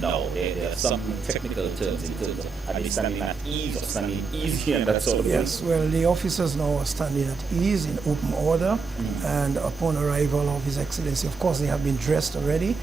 now. There are some technical terms in terms of are they standing at ease or standing easy and that sort of thing. Yes, well, the officers now are standing at ease in open order, and upon arrival of His Excellency, of course, they have been dressed already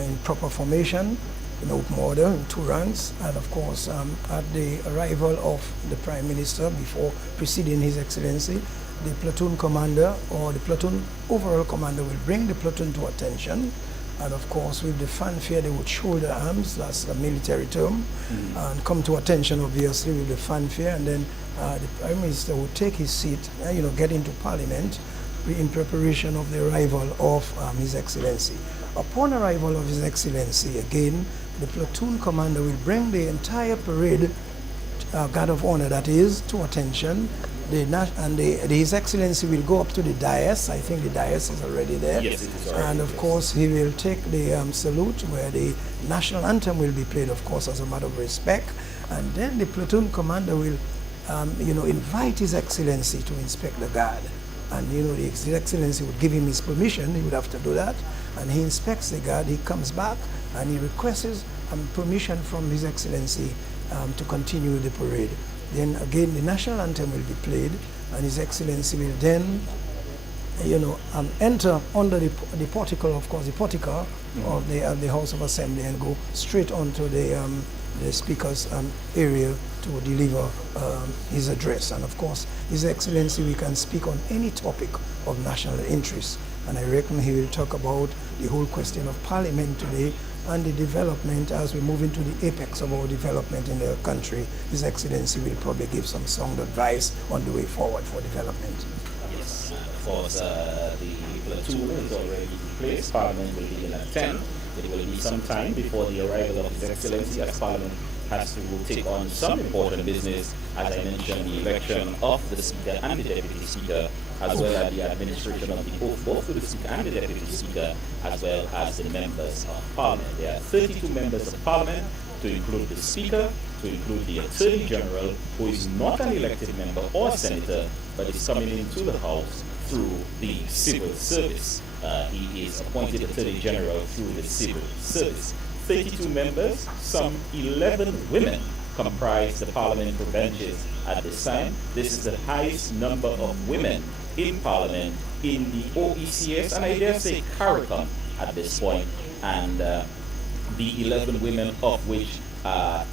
in proper formation, in open order, in two ranks, and of course, at the arrival of the Prime Minister, before preceding His Excellency, the platoon commander or the platoon overall commander will bring the platoon to attention. And of course, with the fanfare, they would shoulder arms, that's a military term, and come to attention, obviously, with the fanfare. And then the Prime Minister would take his seat, get into Parliament in preparation of the arrival of His Excellency. Upon arrival of His Excellency, again, the platoon commander will bring the entire parade, guard of honor that is, to attention. His Excellency will go up to the dais. I think the dais is already there. Yes, it is already. And of course, he will take the salute, where the national anthem will be played, of course, as a matter of respect. And then the platoon commander will, invite His Excellency to inspect the guard. And His Excellency would give him his permission. He would have to do that. And he inspects the guard. He comes back and he requests permission from His Excellency to continue the parade. Then again, the national anthem will be played, and His Excellency will then, enter under the portico, of course, the portico of the House of Assembly, and go straight onto the Speaker's area to deliver his address. And of course, His Excellency, we can speak on any topic of national interest, and I reckon he will talk about the whole question of Parliament today, and the development as we move into the apex of our development in the country. His Excellency will probably give some sound advice on the way forward for development. Yes, of course, the platoon is already in place. Parliament will begin at 10. It will be some time before the arrival of His Excellency, as Parliament has to take on some important business, as I mentioned, the election of the Speaker and the Deputy Speaker, as well as the administration of the oath, both to the Speaker and the Deputy Speaker, as well as the members of Parliament. There are 32 members of Parliament, to include the Speaker, to include the Attorney General, who is not an elected member or senator, but is coming into the House through the civil service. He is appointed Attorney General through the civil service. 32 members, some 11 women comprise the parliamentary benches at this time. This is the highest number of women in Parliament in the OECS, and I dare say CARICOM at this point. And the 11 women, of which 9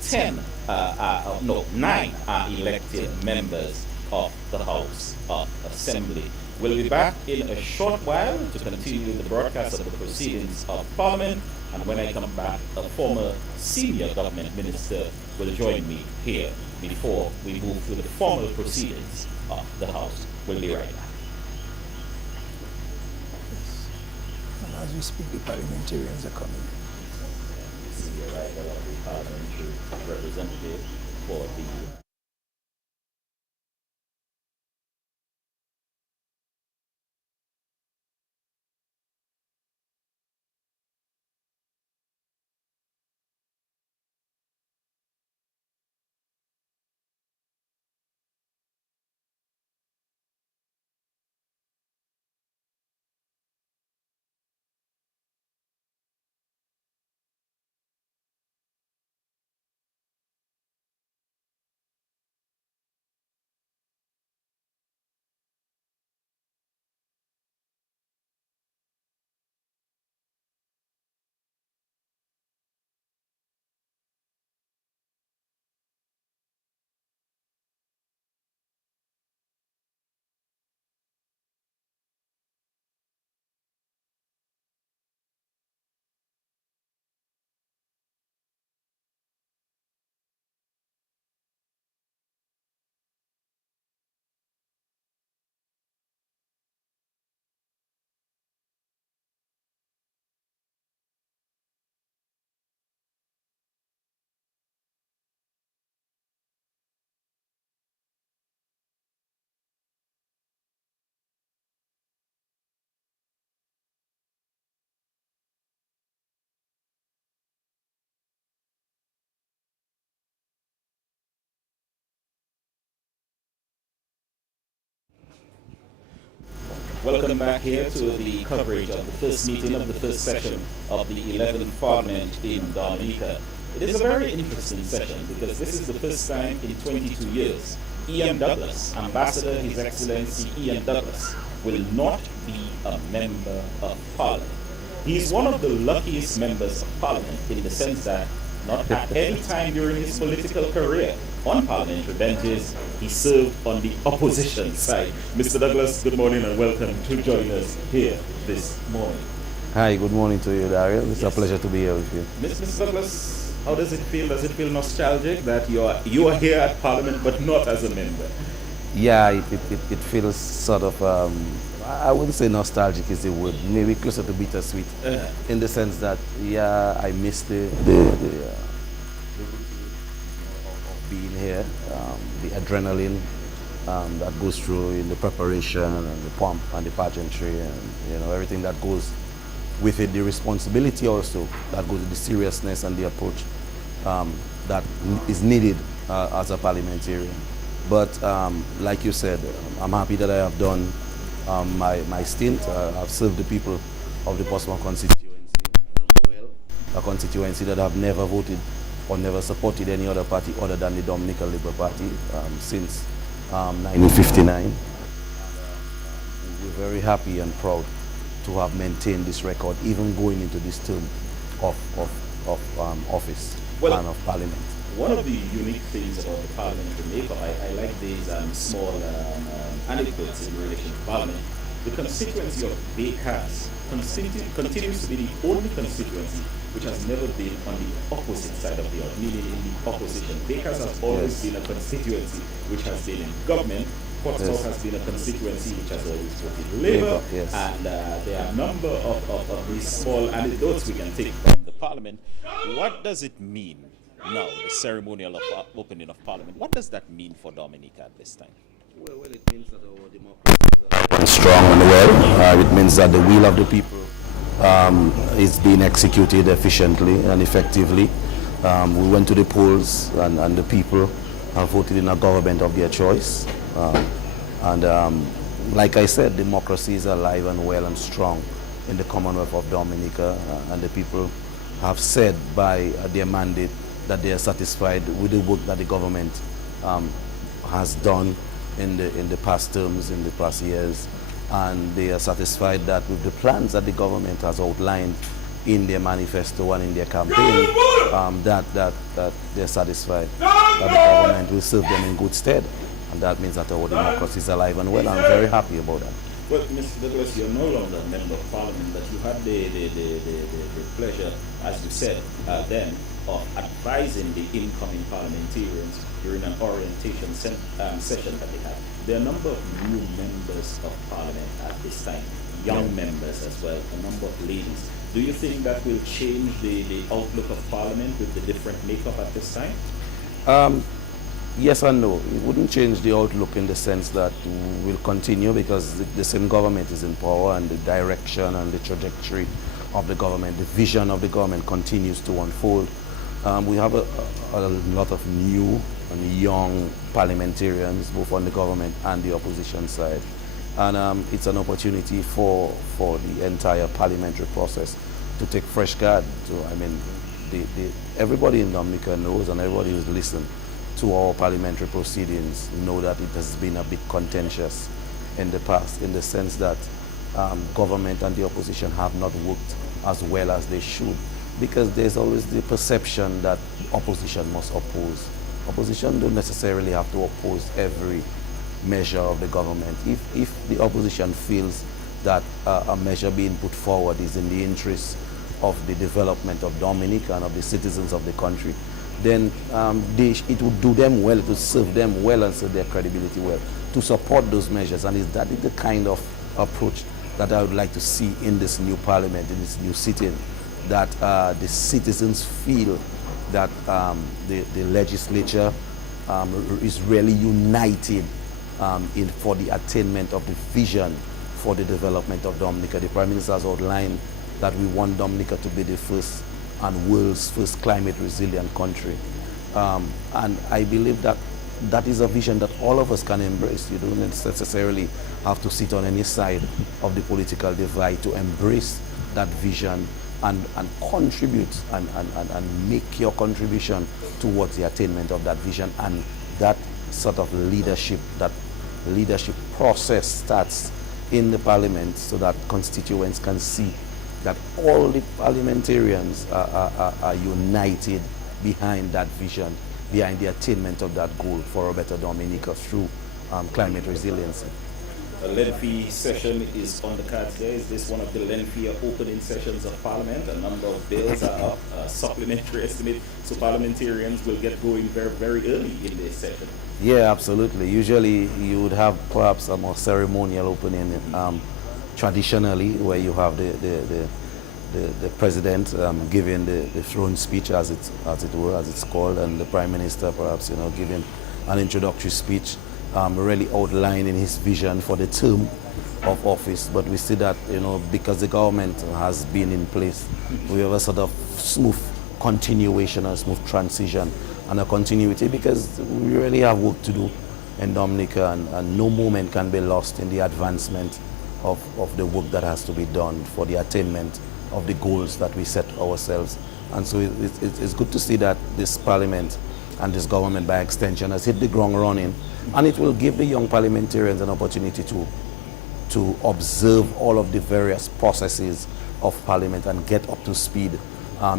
are elected members of the House of Assembly. We'll be back in a short while to continue the broadcast of the proceedings of Parliament, and when I come back, a former senior government minister will join me here before we move to the formal proceedings of the House. We'll be right back. And as we speak, the parliamentarians are coming. This is the arrival of the parliamentary representative for the Welcome back here to the coverage of the first meeting of the first session of the 11th Parliament in Dominica. It is a very interesting session because this is the first time in 22 years Ian Douglas, Ambassador His Excellency Ian Douglas, will not be a member of Parliament. He is one of the luckiest members of Parliament in the sense that not at any time during his political career on parliamentary benches, he served on the opposition side. Mr. Douglas, good morning and welcome to join us here this morning. Hi, good morning to you, Daryl. It's a pleasure to be here with you. Mr. Douglas, how does it feel? Does it feel nostalgic that you are here at Parliament but not as a member? Yeah, it feels sort of, I wouldn't say nostalgic is the word, maybe closer to bittersweet, in the sense that, yeah, I miss the being here, the adrenaline that goes through in the preparation and the pomp and the pageantry and everything that goes with it, the responsibility also that goes with the seriousness and the approach that is needed as a parliamentarian. But like you said, I'm happy that I have done my stint. I've served the people of the Portsmouth constituency well, a constituency that have never voted or never supported any other party other than the Dominica Labour Party since 1959. We're very happy and proud to have maintained this record, even going into this term of office and of Parliament. One of the unique things about the parliamentary makeup, I like these small anecdotes in relation to Parliament. The constituency of Bakers continues to be the only constituency which has never been on the opposite side of the aisle, meaning in the opposition. Bakers has always been a constituency which has been in government. Portsmouth has been a constituency which has always voted Labour, and there are a number of these small anecdotes we can take from the Parliament. What does it mean now, the ceremonial opening of Parliament? What does that mean for Dominica at this time? Well, it means that our democracy is strong and well. It means that the will of the people is being executed efficiently and effectively. We went to the polls and the people have voted in a government of their choice. Like I said, democracy is alive and well and strong in the Commonwealth of Dominica, and the people have said by their mandate that they are satisfied with the work that the government has done in the past terms, in the past years, and they are satisfied that with the plans that the government has outlined in their manifesto and in their campaign, that they're satisfied that the government will serve them in good stead, and that means that our democracy is alive and well. I'm very happy about that. Well, Mr. Douglas, you're no longer a member of Parliament, but you had the pleasure, as you said then, of advising the incoming parliamentarians during an orientation session that they had. There are a number of new members of Parliament at this time, young members as well, a number of ladies. Do you think that will change the outlook of Parliament with the different makeup at this time? Yes and no. It wouldn't change the outlook in the sense that we'll continue because the same government is in power, and the direction and the trajectory of the government, the vision of the government continues to unfold. We have a lot of new and young parliamentarians, both on the government and the opposition side. And it's an opportunity for the entire parliamentary process to take fresh guard. Everybody in Dominica knows, and everybody who's listened to our parliamentary proceedings know that it has been a bit contentious in the past, in the sense that government and the opposition have not worked as well as they should, because there's always the perception that opposition must oppose. Opposition don't necessarily have to oppose every measure of the government. If the opposition feels that a measure being put forward is in the interest of the development of Dominica and of the citizens of the country, then it would do them well, it would serve them well and serve their credibility well to support those measures. And that is the kind of approach that I would like to see in this new parliament, in this new sitting, that the citizens feel that the legislature is really united for the attainment of the vision for the development of Dominica. The Prime Minister has outlined that we want Dominica to be the first and world's first climate resilient country. And I believe that that is a vision that all of us can embrace. You don't necessarily have to sit on any side of the political divide to embrace that vision and contribute and make your contribution towards the attainment of that vision. And that sort of leadership, that leadership process starts in the parliament so that constituents can see that all the parliamentarians are united behind that vision, behind the attainment of that goal for a better Dominica through climate resiliency. A lengthy session is on the cards there. Is this one of the lengthier opening sessions of Parliament? A number of bills are up, supplementary estimate, so parliamentarians will get going very, very early in this session. Yeah, absolutely. Usually you would have perhaps a more ceremonial opening, traditionally, where you have the president giving the throne speech, as it's called, and the prime minister perhaps giving an introductory speech, really outlining his vision for the term of office. But we see that because the government has been in place, we have a sort of smooth continuation, a smooth transition, and a continuity, because we really have work to do in Dominica, and no moment can be lost in the advancement of the work that has to be done for the attainment of the goals that we set ourselves. And so it's good to see that this parliament and this government by extension has hit the ground running, and it will give the young parliamentarians an opportunity to observe all of the various processes of parliament and get up to speed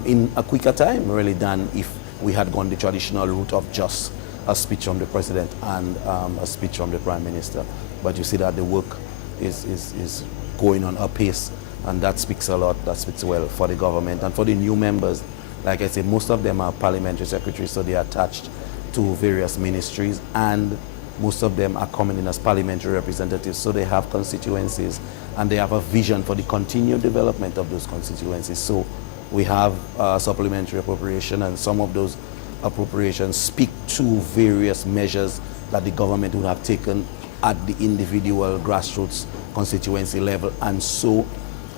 in a quicker time really than if we had gone the traditional route of just a speech from the president and a speech from the prime minister. But you see that the work is going on apace, and that speaks a lot, that speaks well for the government. And for the new members, like I said, most of them are parliamentary secretaries, so they are attached to various ministries, and most of them are coming in as parliamentary representatives, so they have constituencies and they have a vision for the continued development of those constituencies. So we have supplementary appropriation, and some of those appropriations speak to various measures that the government would have taken at the individual grassroots constituency level. And so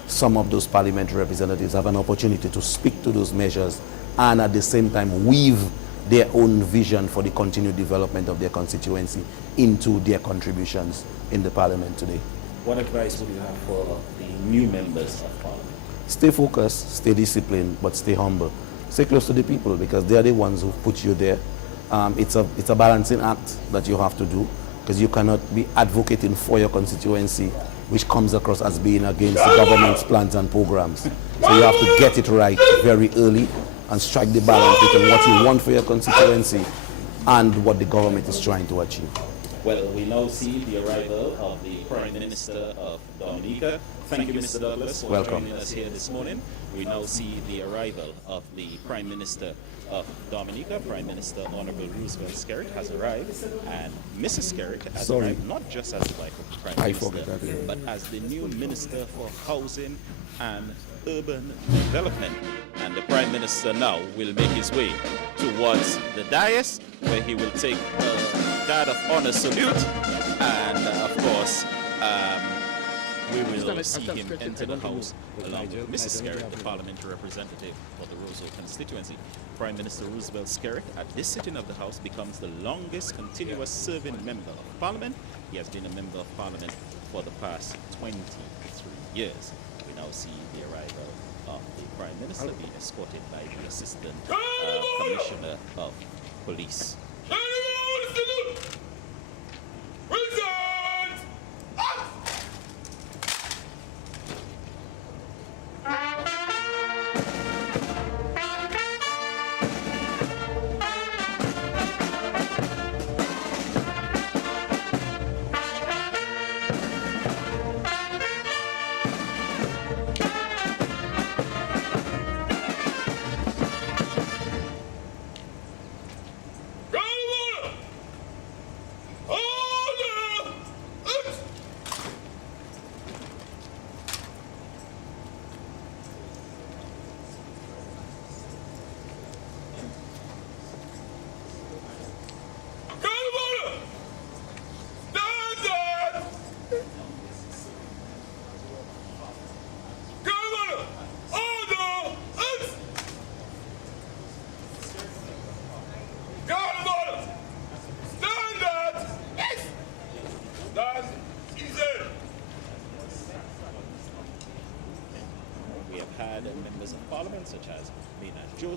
some of those parliamentary representatives have an opportunity to speak to those measures and at the same time weave their own vision for the continued development of their constituency into their contributions in the parliament today. What advice would you have for the new members of Parliament? Stay focused, stay disciplined, but stay humble. Stay close to the people, because they are the ones who put you there. It's a balancing act that you have to do, because you cannot be advocating for your constituency, which comes across as being against the government's plans and programs. So you have to get it right very early and strike the balance between what you want for your constituency and what the government is trying to achieve. Well, we now see the arrival of the Prime Minister of Dominica. Thank you, Mr. Douglas, for joining us here this morning. We now see the arrival of the Prime Minister of Dominica. Prime Minister Honorable Roosevelt Skerritt has arrived, and Mrs. Skerritt has arrived not just as the wife of the Prime Minister, but as the new Minister for Housing and Urban Development. And the Prime Minister now will make his way towards the dais, where he will take a guard of honor salute, and of course we will see him enter the House along with Mrs. Skerritt, the parliamentary representative for the Roseau constituency. Prime Minister Roosevelt Skerritt, at this sitting of the House, becomes the longest continuous serving member of Parliament. He has been a member of Parliament for the past 23 years. We now see the arrival of the Prime Minister being escorted by the Assistant Commissioner of Police.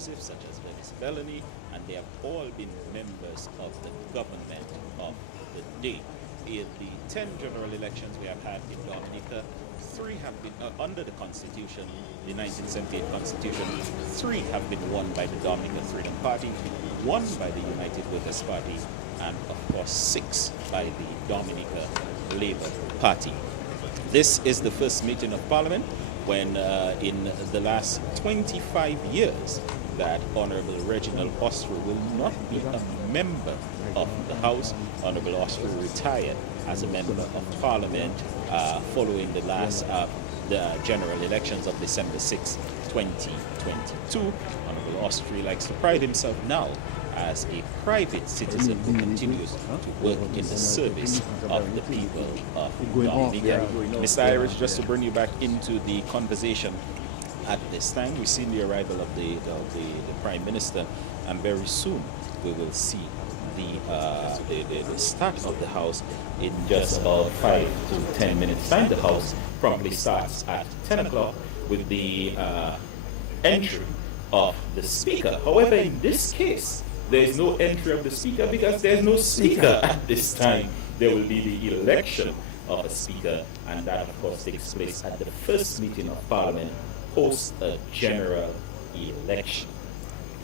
Joseph, such as Dennis Bellamy, and they have all been members of the government of the day. In the 10 general elections we have had in Dominica, 3 have been under the Constitution, the 1978 Constitution. 3 have been won by the Dominica Freedom Party, 1 by the United Workers Party, and of course 6 by the Dominica Labour Party. This is the first meeting of Parliament when in the last 25 years that Honorable Reginald Ostro will not be a member of the House. Honorable Ostro retired as a member of Parliament following the last the general elections of December 6, 2022. Honorable Ostro likes to pride himself now as a private citizen who continues to work in the service of the people of Dominica. Mr. Irish, just to bring you back into the conversation, at this time we've seen the arrival of the Prime Minister, and very soon we will see the start of the House in just about 5 to 10 minutes time. The House promptly starts at 10 o'clock with the entry of the Speaker. However, in this case, there is no entry of the Speaker because there is no Speaker at this time. There will be the election of a Speaker, and that of course takes place at the first meeting of Parliament post a general election.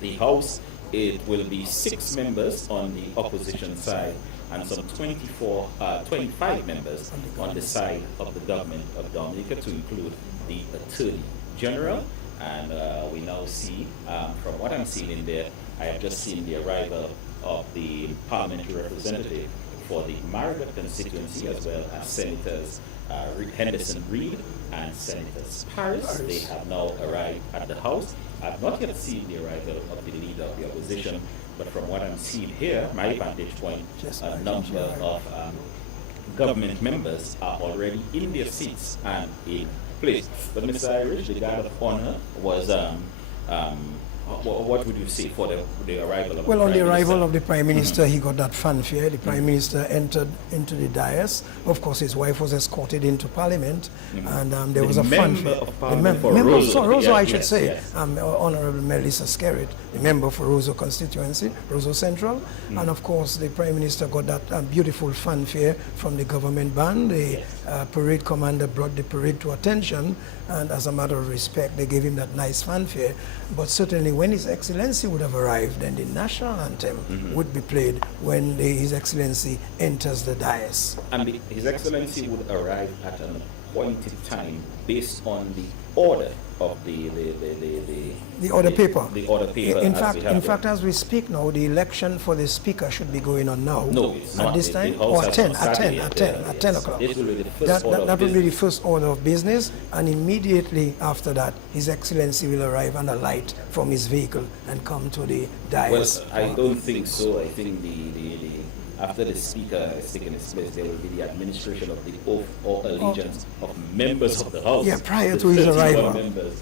The House, it will be 6 members on the opposition side and some 25 members on the side of the government of Dominica, to include the Attorney General. And we now see, from what I'm seeing in there, I have just seen the arrival of the parliamentary representative for the Marigot constituency, as well as Senators Henderson Reid and Senators Paris. They have now arrived at the House. I have not yet seen the arrival of the leader of the opposition, but from what I'm seeing here, my vantage point, a number of government members are already in their seats and in place. But Mr. Irish, the guard of honor was what would you say for the arrival of the Prime Minister? Well, on the arrival of the Prime Minister, he got that fanfare. The Prime Minister entered into the dais. Of course, his wife was escorted into Parliament, and there was a fanfare. Roseau, I should say, Honourable Melissa Skerritt, the member for Roseau constituency, Roseau Central, and of course, the Prime Minister got that beautiful fanfare from the government band. The parade commander brought the parade to attention, and as a matter of respect, they gave him that nice fanfare. But certainly, when His Excellency would have arrived, then the national anthem would be played when His Excellency enters the dais. And His Excellency would arrive at an appointed time based on the order of the order paper. The order paper. In fact, as we speak now, the election for the Speaker should be going on now. No, it's not. At this time, or at 10 o'clock. This will be the first order of that will be the business. first order of business, and immediately after that, His Excellency will arrive and alight from his vehicle and come to the dais. Well, I don't think so. I think after the Speaker has taken his place, there will be the administration of the oath or allegiance of members of the House. Yeah, prior to his arrival.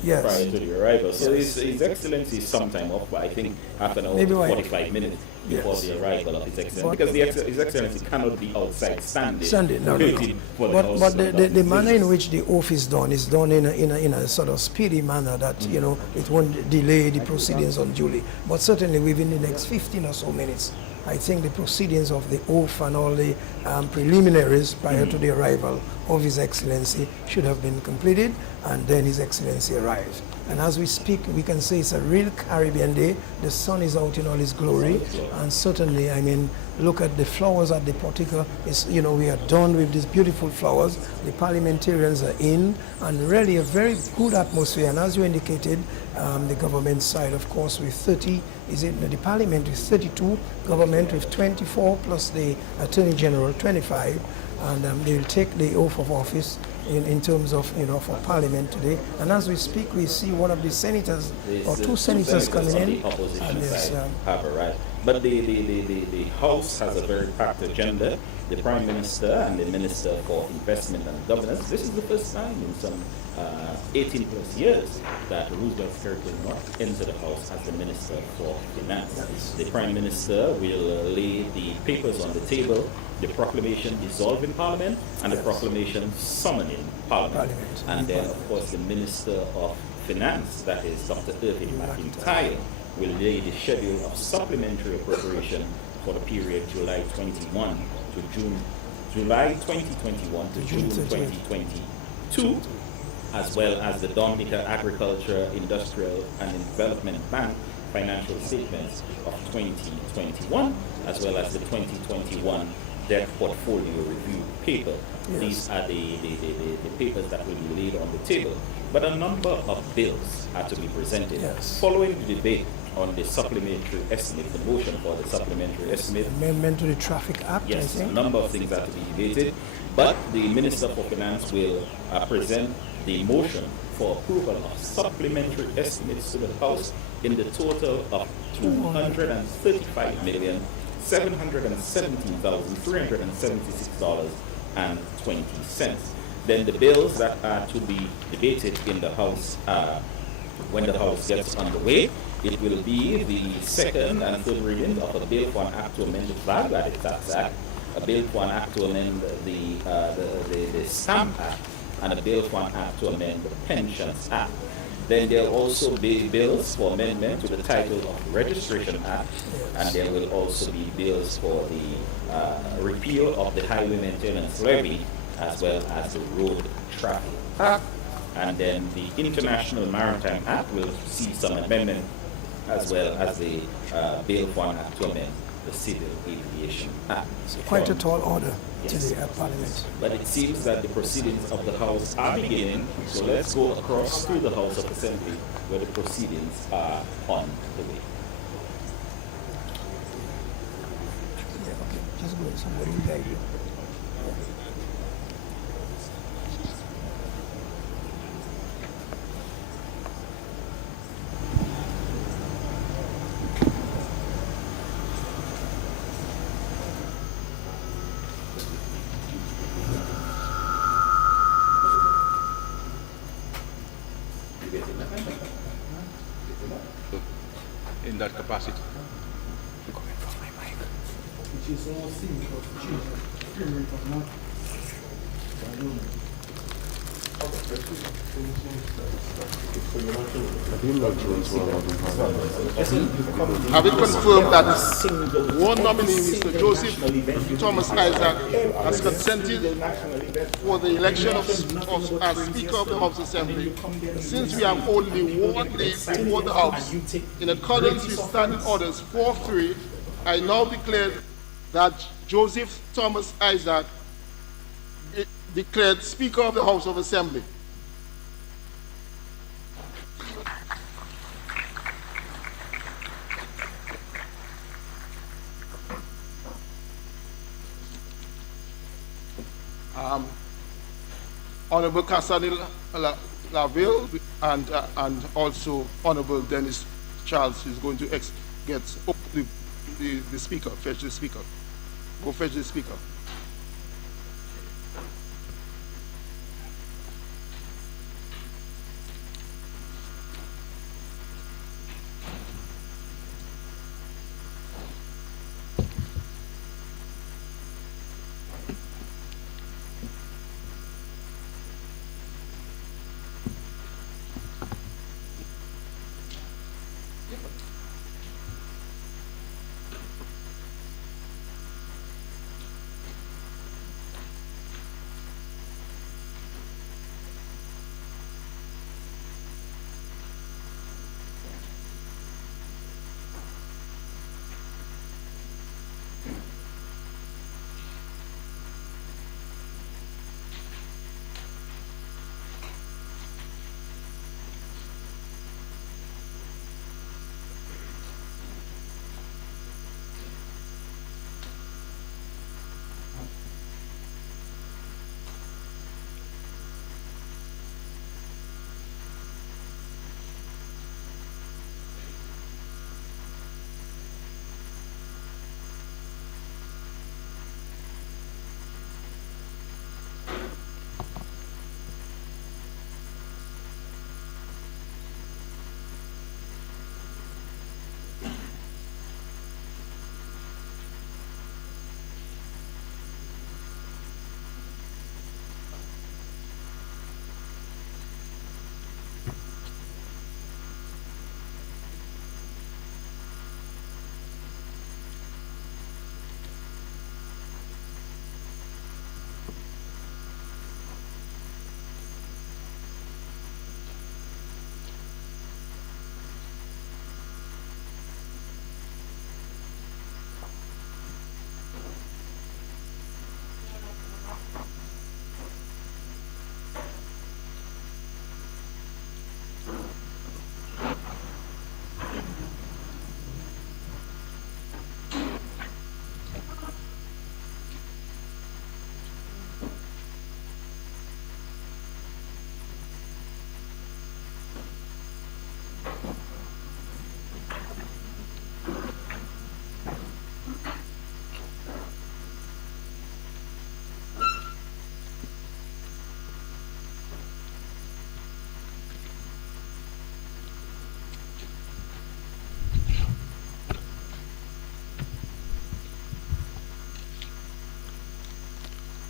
Yes. Prior to the arrival. So His Excellency is sometime off, but I think half an hour to 45 minutes before the arrival of His Excellency. Because His Excellency cannot be outside standing. No. But the manner in which the oath is done in a sort of speedy manner that, it won't delay the proceedings unduly. But certainly within the next 15 or so minutes, I think the proceedings of the oath and all the preliminaries prior to the arrival of His Excellency should have been completed, and then His Excellency arrives. And as we speak, we can say it's a real Caribbean day. The sun is out in all its glory, and certainly, look at the flowers at the portico. We are done with these beautiful flowers. The parliamentarians are in, and really a very good atmosphere. And as you indicated, the government side, of course, with 30, the parliament with 32, government with 24, plus the Attorney General 25, and they will take the oath of office in terms of, for Parliament today. And as we speak, we see one of the senators, or two senators coming in. The opposition side have arrived. But the House has a very packed agenda. The Prime Minister and the Minister for Investment and Governance, this is the first time in some 18 plus years that Roosevelt Skerritt will not enter the House as the Minister for Finance. The Prime Minister will lay the papers on the table, the proclamation dissolving Parliament and the proclamation summoning Parliament. And then, of course, the Minister of Finance, that is Dr. Irving McIntyre, will lay the schedule of supplementary appropriation for the period July 21 to July 2021 to June 2022, as well as the Dominica Agriculture, Industrial and Development Bank financial statements of 2021, as well as the 2021 debt portfolio review paper. Yes. These are the papers that will be laid on the table. But a number of bills are to be presented. Yes. Following the debate on the supplementary estimate, the motion for the supplementary estimate, Amendment to the Traffic Act, I yes, a think. number of things are to be debated, but the Minister for Finance will present the motion for approval of supplementary estimates to the House in the total of $235,717,376.20. Then the bills that are to be debated in the House when the House gets underway, it will be the second and third reading of a bill for an act to amend the Value Added Tax Act, a bill for an act to amend the Stamp Act, and a bill for an act to amend the Pensions Act. Then there will also be bills for amendment to the title of the Registration Act, and there will also be bills for the repeal of the Highway Maintenance Levy, as well as the Road Traffic Act. And then the International Maritime Act will see some amendment, as well as the bill for an act to amend the Civil Aviation Act. Quite a tall order Yes. to the Parliament. But it seems that the proceedings of the House are beginning, so let's go across to the House of Assembly where the proceedings are on the way. Yeah, okay. Just go. Somebody will guide you. In that capacity. Have it confirmed that one nominee, Mr. Joseph Thomas Isaac, has consented for the election of as Speaker of the House Assembly, since we have only one day before the House. In accordance with Standing Orders 4.3, I now declare that Joseph Thomas Isaac declared Speaker of the House of Assembly. Honorable Cassandra Laville and also Honorable Dennis Charles is going to get the speaker, fetch the speaker. Go fetch the speaker.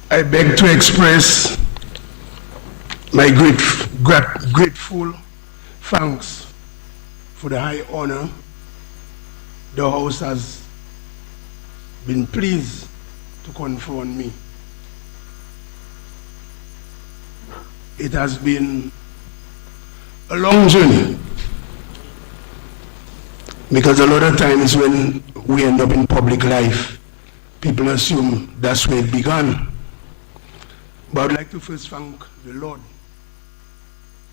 I beg to express my grateful thanks for the high honor the House has been pleased to confer on me. It has been a long journey, because a lot of times when we end up in public life, people assume that's where it began. But I would like to first thank the Lord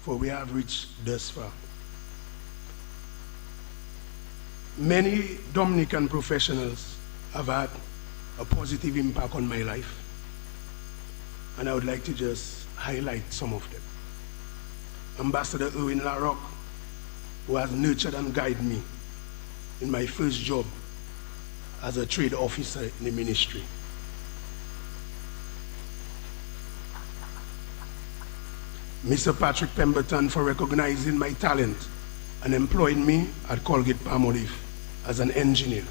for we have reached thus far. Many Dominican professionals have had a positive impact on my life, and I would like to just highlight some of them. Ambassador Erwin Larocque, who has nurtured and guided me in my first job as a trade officer in the ministry. Mr. Patrick Pemberton, for recognizing my talent and employing me at Colgate-Palmolive as an engineer.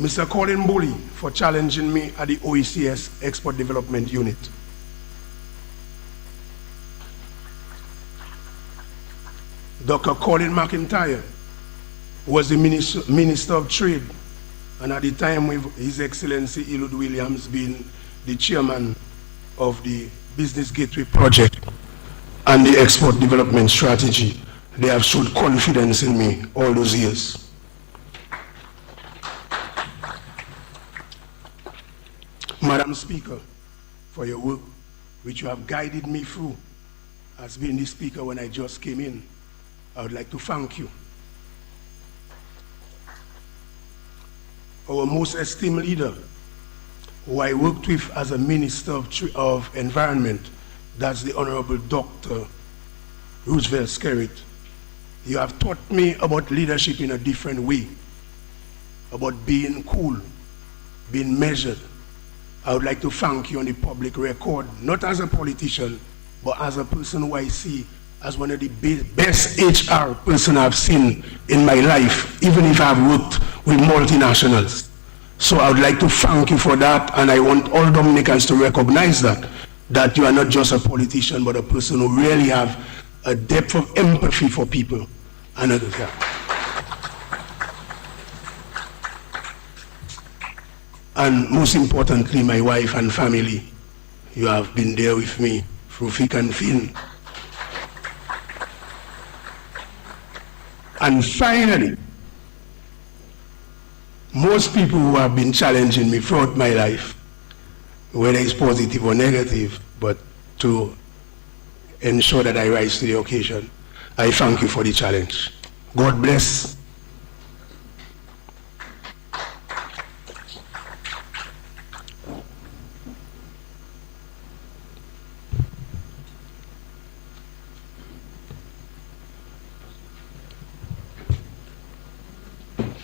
Mr. Colin Bully, for challenging me at the OECS Export Development Unit. Dr. Colin McIntyre was the Minister of Trade, and at the time with His Excellency Elud Williams being the chairman of the Business Gateway Project and the Export Development Strategy. They have showed confidence in me all those years. Madam Speaker, for your work, which you have guided me through as being the Speaker when I just came in, I would like to thank you. Our most esteemed leader, who I worked with as a Minister of Environment, that's the Honorable Dr. Roosevelt Skerrit. You have taught me about leadership in a different way, about being cool, being measured. I would like to thank you on the public record, not as a politician, but as a person who I see as one of the best HR person I've seen in my life, even if I've worked with multinationals. So I would like to thank you for that, and I want all Dominicans to recognize that you are not just a politician, but a person who really have a depth of empathy for people and others. Yeah. And most importantly, my wife and family, you have been there with me through thick and thin. And finally, most people who have been challenging me throughout my life, whether it's positive or negative, but to ensure that I rise to the occasion, I thank you for the challenge. God bless.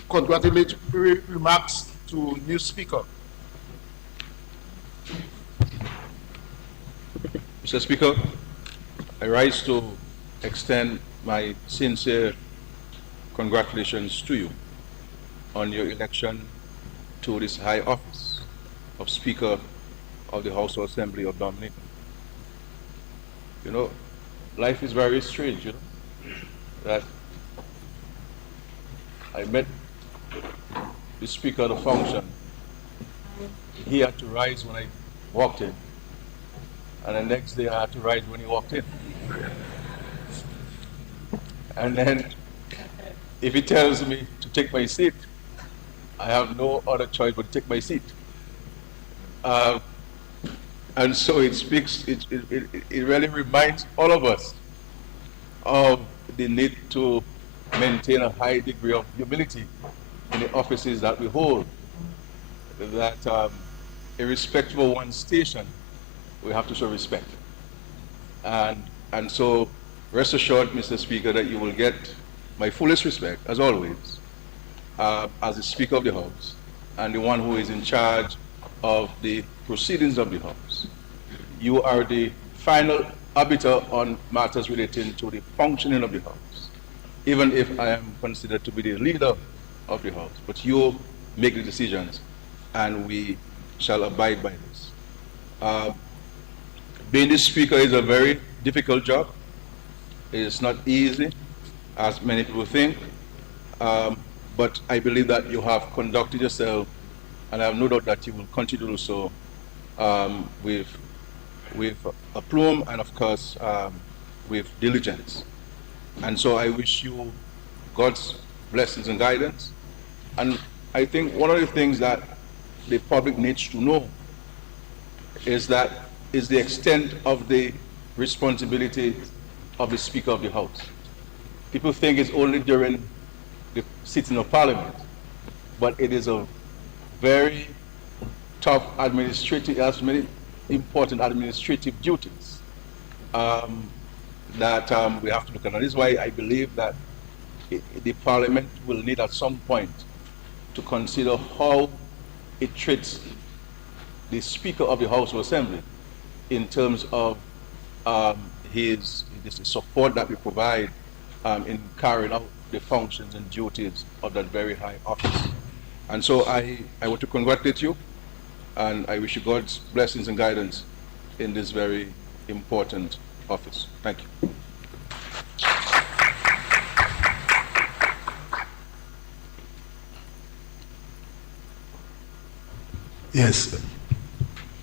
Congratulatory remarks to new speaker. Mr. Speaker, I rise to extend my sincere congratulations to you on your election to this high office of Speaker of the House of Assembly of Dominica. You know, life is very strange, you know, that I met the Speaker of the function. He had to rise when I walked in, and the next day I had to rise when he walked in. And then if he tells me to take my seat, I have no other choice but to take my seat. And so it speaks, it really reminds all of us of the need to maintain a high degree of humility in the offices that we hold, that irrespective of one's station, we have to show respect. And so rest assured, Mr. Speaker, that you will get my fullest respect, as always, as the Speaker of the House and the one who is in charge of the proceedings of the House. You are the final arbiter on matters relating to the functioning of the House, even if I am considered to be the leader of the House. But you make the decisions and we shall abide by this. Being the speaker is a very difficult job. It's not easy, as many people think, but I believe that you have conducted yourself, and I have no doubt that you will continue to do so with aplomb and, of course, with diligence. And so I wish you God's blessings and guidance. And I think one of the things that the public needs to know is the extent of the responsibility of the Speaker of the House. People think it's only during the sitting of Parliament, but it is a very tough administrative, it has many important administrative duties that we have to look at. And this is why I believe that the Parliament will need at some point to consider how it treats the Speaker of the House of Assembly in terms of the support that we provide in carrying out the functions and duties of that very high office. And so I want to congratulate you, and I wish you God's blessings and guidance in this very important office. Thank you. Yes.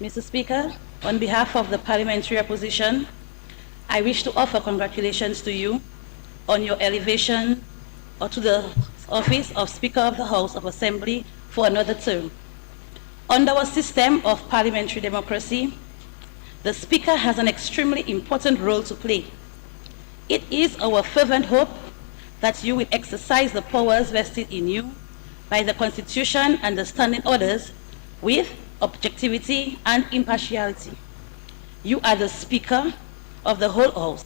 Mr. Speaker, on behalf of the parliamentary opposition, I wish to offer congratulations to you on your elevation to the office of Speaker of the House of Assembly for another term. Under our system of parliamentary democracy, the Speaker has an extremely important role to play. It is our fervent hope that you will exercise the powers vested in you by the Constitution and the standing orders with objectivity and impartiality. You are the Speaker of the whole House,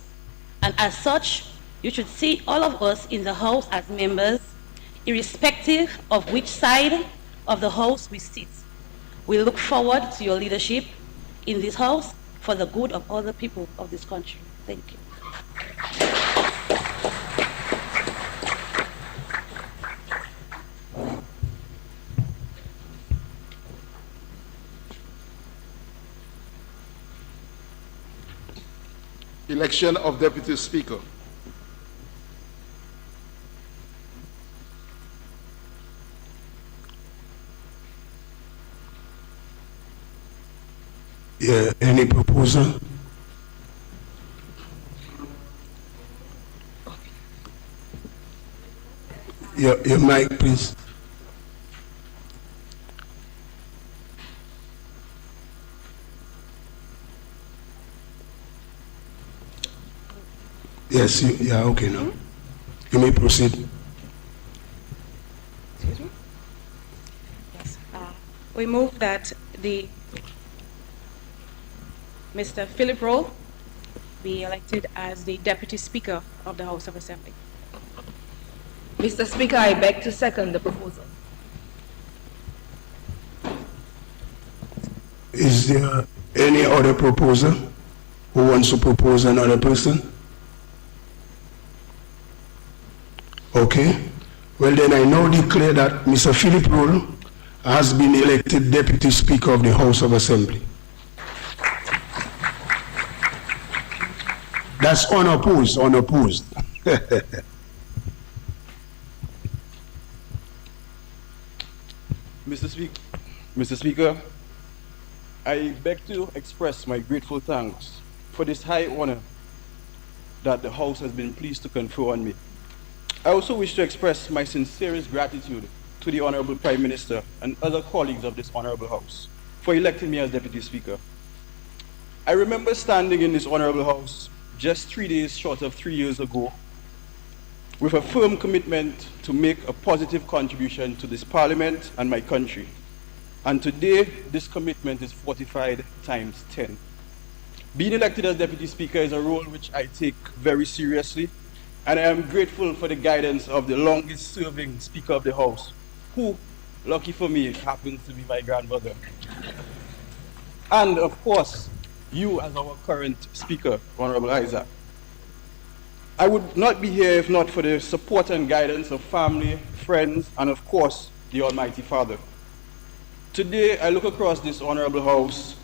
and as such, you should see all of us in the House as members, irrespective of which side of the House we sit. We look forward to your leadership in this House for the good of all the people of this country. Thank you. Election of Deputy Speaker. Yeah, any proposal? Your mic, please. Yes, yeah, okay now. You may proceed. Excuse me? Yes. We move that Mr. Philip Rowe be elected as the Deputy Speaker of the House of Assembly. Mr. Speaker, I beg to second the proposal. Is there any other proposer who wants to propose another person? Okay. Well, then I now declare that Mr. Philip Rowe has been elected Deputy Speaker of the House of Assembly. That's unopposed, unopposed. Mr. Speaker, I beg to express my grateful thanks for this high honor that the House has been pleased to confer on me. I also wish to express my sincerest gratitude to the Honorable Prime Minister and other colleagues of this Honorable House for electing me as Deputy Speaker. I remember standing in this Honorable House just 3 days short of 3 years ago with a firm commitment to make a positive contribution to this Parliament and my country. And today, this commitment is fortified times 10. Being elected as Deputy Speaker is a role which I take very seriously, and I am grateful for the guidance of the longest serving Speaker of the House, who, lucky for me, happens to be my grandmother. And of course, you as our current Speaker, Honorable Isaac. I would not be here if not for the support and guidance of family, friends, and of course, the Almighty Father. Today, I look across this honorable house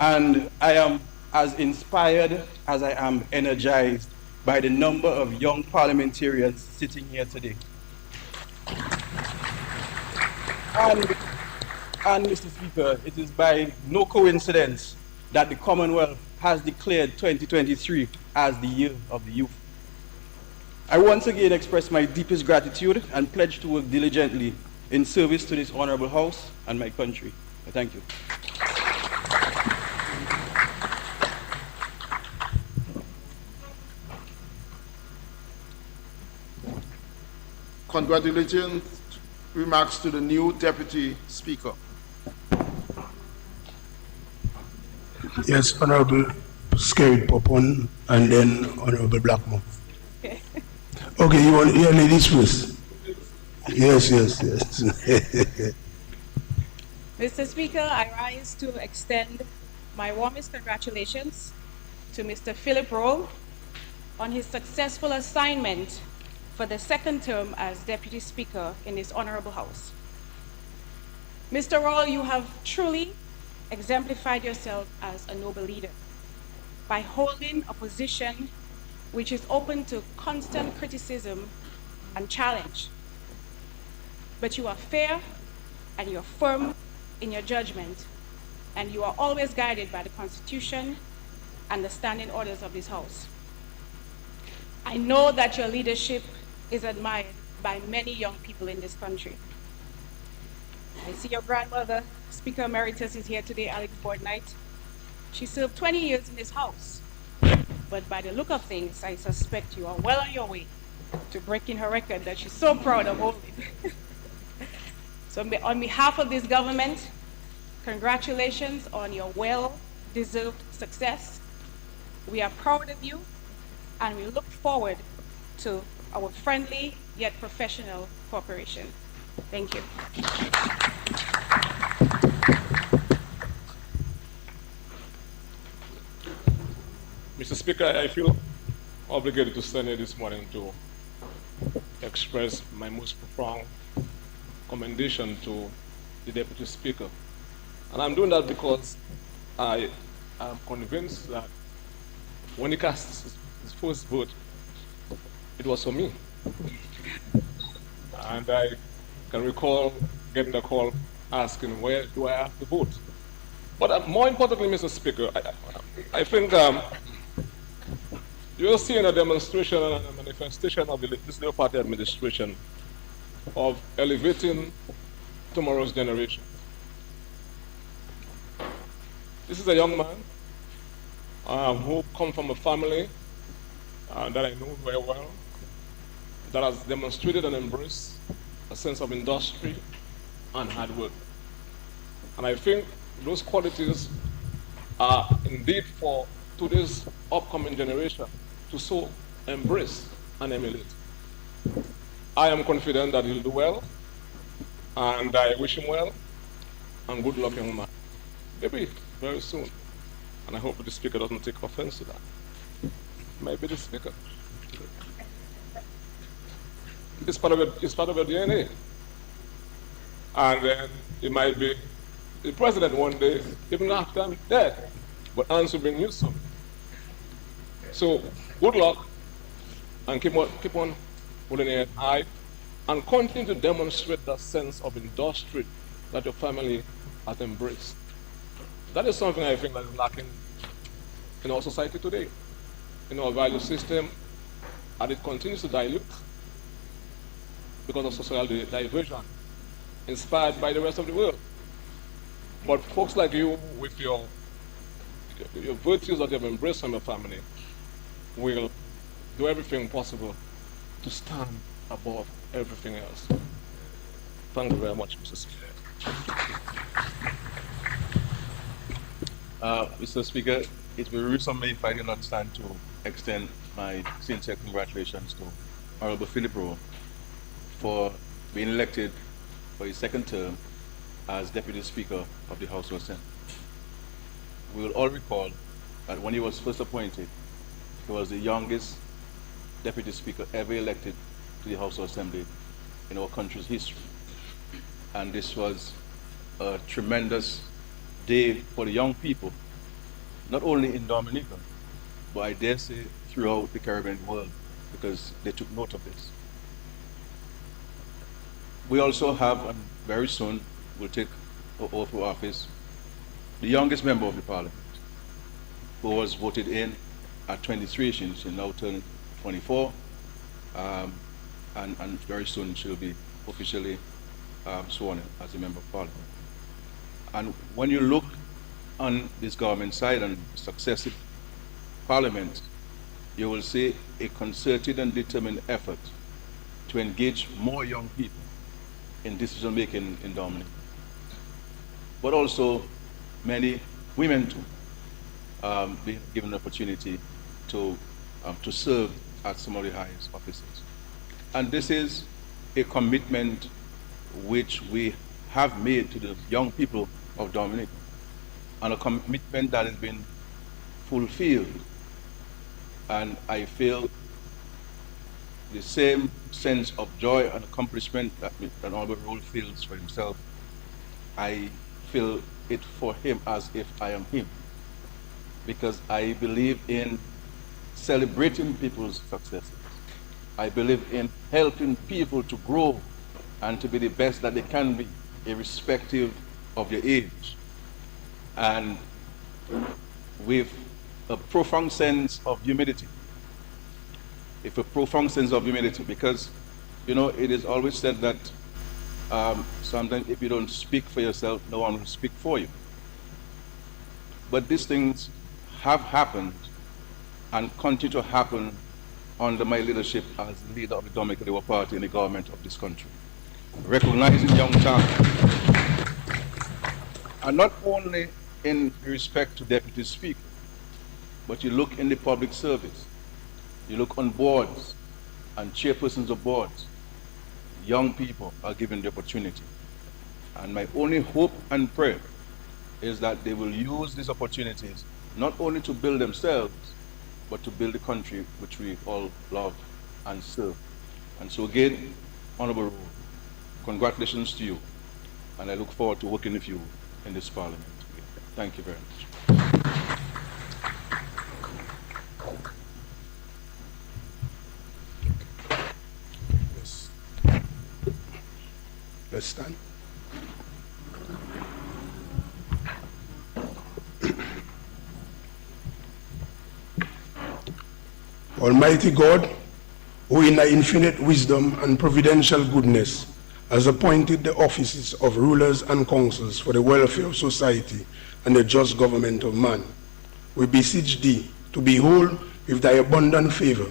and I am as inspired as I am energized by the number of young parliamentarians sitting here today. And Mr. Speaker, it is by no coincidence that the Commonwealth has declared 2023 as the Year of the Youth. I once again express my deepest gratitude and pledge to work diligently in service to this honorable house and my country. Thank you. Congratulations, remarks to the new Deputy Speaker. Yes, Honorable Skerrit Popon and then Honorable Blackmore. Okay, you want ladies first? Yes. Mr. Speaker, I rise to extend my warmest congratulations to Mr. Philip Rowe on his successful assignment for the second term as Deputy Speaker in this honorable house. Mr. Rowe, you have truly exemplified yourself as a noble leader by holding a position which is open to constant criticism and challenge. But you are fair and you're firm in your judgment, and you are always guided by the Constitution and the standing orders of this House. I know that your leadership is admired by many young people in this country. I see your grandmother, Speaker Emeritus, is here today, Alex Board-Knight. She served 20 years in this House, but by the look of things, I suspect you are well on your way to breaking her record that she's so proud of holding. So on behalf of this government, congratulations on your well-deserved success. We are proud of you, and we look forward to our friendly yet professional cooperation. Thank you. Mr. Speaker, I feel obligated to stand here this morning to express my most profound commendation to the Deputy Speaker. And I'm doing that because I am convinced that when he cast his first vote, it was for me. And I can recall getting a call asking, where do I have to vote? But more importantly, Mr. Speaker, I think you're seeing a demonstration and a manifestation of this Labour Party administration of elevating tomorrow's generation. This is a young man who comes from a family that I know very well, that has demonstrated and embraced a sense of industry and hard work. And I think those qualities are indeed for today's upcoming generation to so embrace and emulate. I am confident that he'll do well, and I wish him well, and good luck, young man. Maybe very soon. And I hope the Speaker doesn't take offense to that. Maybe the Speaker. It's part of your DNA. And then it might be the president one day, even after I'm dead, but answer being useful. So good luck, and keep on holding your head high, and continue to demonstrate that sense of industry that your family has embraced. That is something I think that is lacking in our society today, in our value system, and it continues to dilute because of social diversion, inspired by the rest of the world. But folks like you, with your virtues that you have embraced from your family, will do everything possible to stand above everything else. Thank you very much, Mr. Speaker. Mr. Speaker, it will be rude of me if I do not stand to extend my sincere congratulations to Honorable Philip Rowe for being elected for his second term as Deputy Speaker of the House of Assembly. We will all recall that when he was first appointed, he was the youngest Deputy Speaker ever elected to the House of Assembly in our country's history. And this was a tremendous day for the young people, not only in Dominica, but I dare say throughout the Caribbean world, because they took note of this. We also have, and very soon will take the oath of office, the youngest member of the parliament, who was voted in at 23. She now turned 24, and very soon she'll be officially sworn in as a member of parliament. And when you look on this government side and successive parliaments, you will see a concerted and determined effort to engage more young people in decision making in Dominica, but also many women too, be given the opportunity to serve at some of the highest offices. And this is a commitment which we have made to the young people of Dominica, and a commitment that has been fulfilled. And I feel the same sense of joy and accomplishment that Honorable Roll feels for himself. I feel it for him as if I am him, because I believe in celebrating people's successes. I believe in helping people to grow and to be the best that they can be, irrespective of their age. And with a profound sense of humility. With a profound sense of humility, because, you know, it is always said that sometimes if you don't speak for yourself, no one will speak for you. But these things have happened and continue to happen under my leadership as leader of the Dominica Labour Party in the government of this country. Recognizing young talent, and not only in respect to Deputy Speaker, but you look in the public service, you look on boards and chairpersons of boards, young people are given the opportunity. And my only hope and prayer is that they will use these opportunities not only to build themselves, but to build the country which we all love and serve. And so again, Honorable Rowe, congratulations to you, and I look forward to working with you in this parliament. Thank you very much. Yes. Let's stand. Almighty God, who in thy infinite wisdom and providential goodness has appointed the offices of rulers and councils for the welfare of society and the just government of man, we beseech thee to behold with thy abundant favor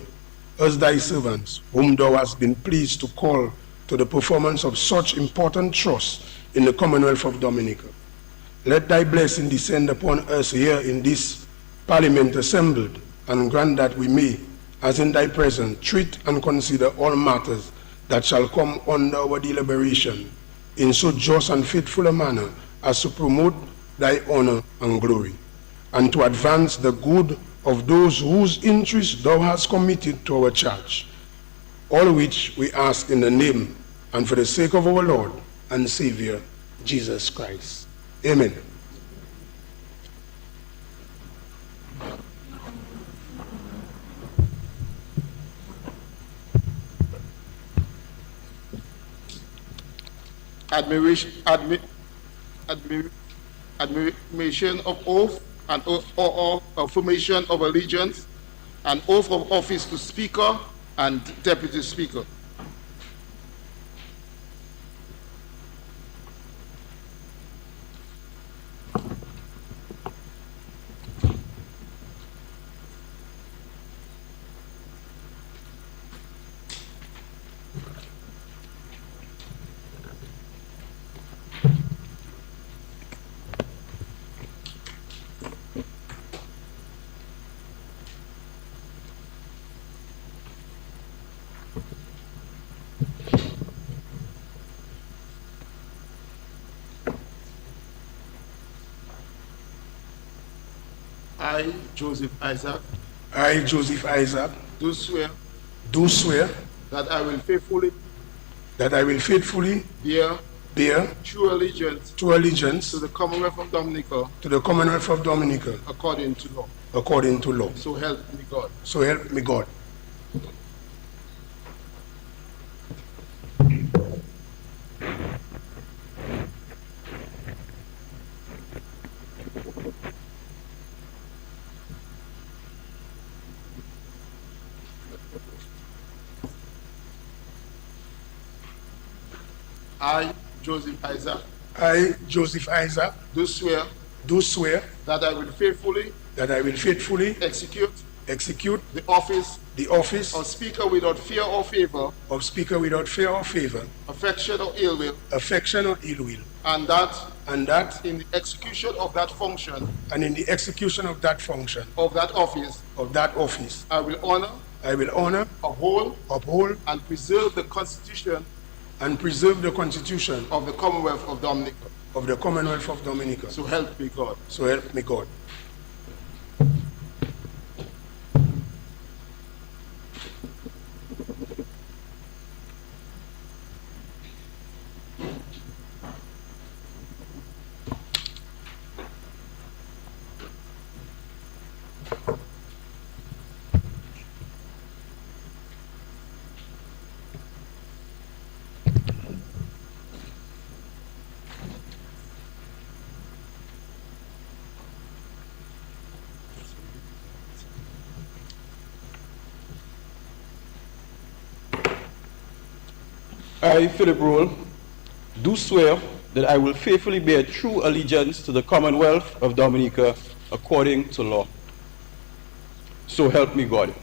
us thy servants, whom thou hast been pleased to call to the performance of such important trusts in the Commonwealth of Dominica. Let thy blessing descend upon us here in this Parliament assembled, and grant that we may, as in thy presence, treat and consider all matters that shall come under our deliberation in so just and faithful a manner as to promote thy honor and glory, and to advance the good of those whose interests thou hast committed to our charge. All which we ask in the name and for the sake of our Lord and Savior, Jesus Christ. Amen. Admiration of oath and or affirmation of allegiance, and oath of office to Speaker and Deputy Speaker. I, Joseph Isaac. I, Joseph Isaac. Do swear. Do swear. That I will faithfully. That I will faithfully. Bear. bear true allegiance allegiance to the Commonwealth of Dominica to the Commonwealth of Dominica according to law. according to law. So help me God. So help me God. I, Joseph Isaac, I, Joseph Isaac, do swear that I will faithfully execute the office of Speaker without fear or favor, affection or ill will, and that in the execution of that function of that office, I will honor, uphold, and preserve the Constitution of the Commonwealth of Dominica. So help me God. So help me God. I, Philip Roll, do swear that I will faithfully bear true allegiance to the Commonwealth of Dominica according to law. So help me God.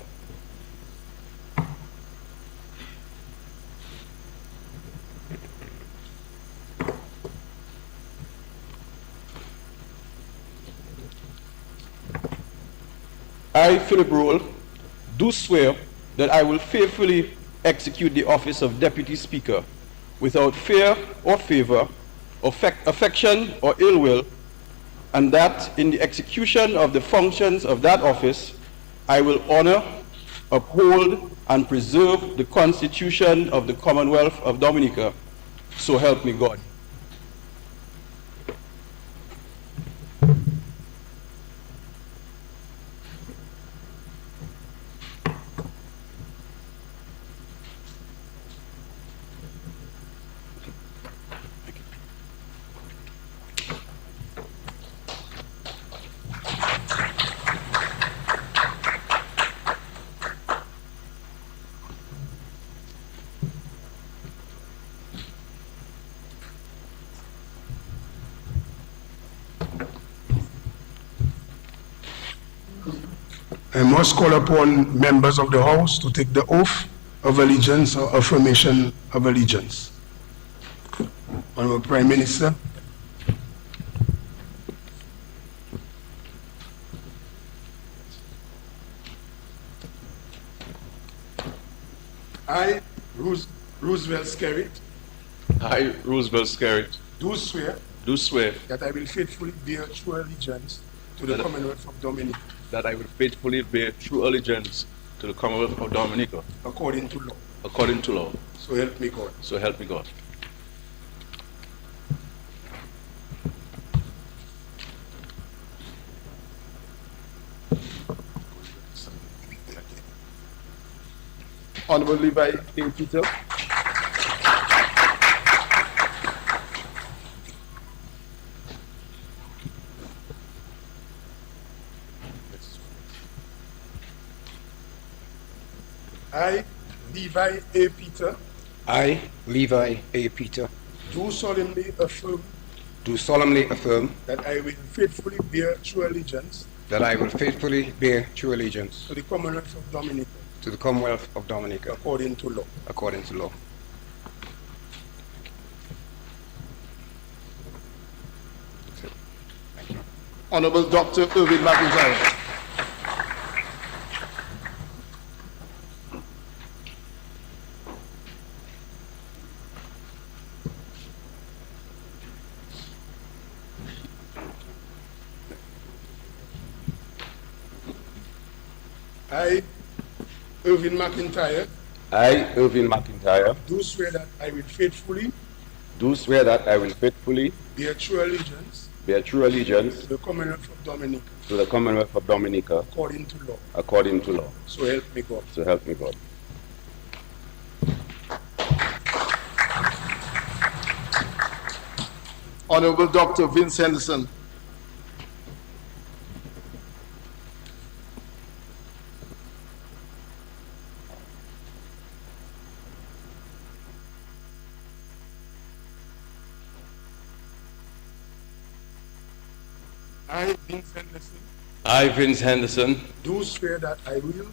I, Philip Roll, do swear that I will faithfully execute the office of Deputy Speaker without fear or favor, affection or ill will, and that in the execution of the functions of that office, I will honor, uphold, and preserve the Constitution of the Commonwealth of Dominica. So help me God. I must call upon members of the House to take the oath of allegiance or affirmation of allegiance. Honorable Prime Minister. I, Roosevelt Skerrit. I, Roosevelt Skerrit. Do swear. That I will faithfully bear true allegiance to the Commonwealth of Dominica. That I will faithfully bear true allegiance to the Commonwealth of Dominica. According to law. According to law. So help me God. So help me God. Honorable Levi A. Peter. I, Levi A. Peter. I, Levi A. Peter. Do solemnly affirm. That I will faithfully bear true allegiance. To the Commonwealth of Dominica. According to law. Honorable Dr. Irvin McIntyre. I, Irvin McIntyre. I, Irvin McIntyre. Do swear that I will faithfully. do swear that I will faithfully bear true allegiance bear true allegiance to the Commonwealth of Dominica to the Commonwealth of Dominica according to law. according to law. So help me God. So help me God. Honorable Dr. Vince Henderson. I, Vince Henderson, I, Vince Henderson, do swear that I will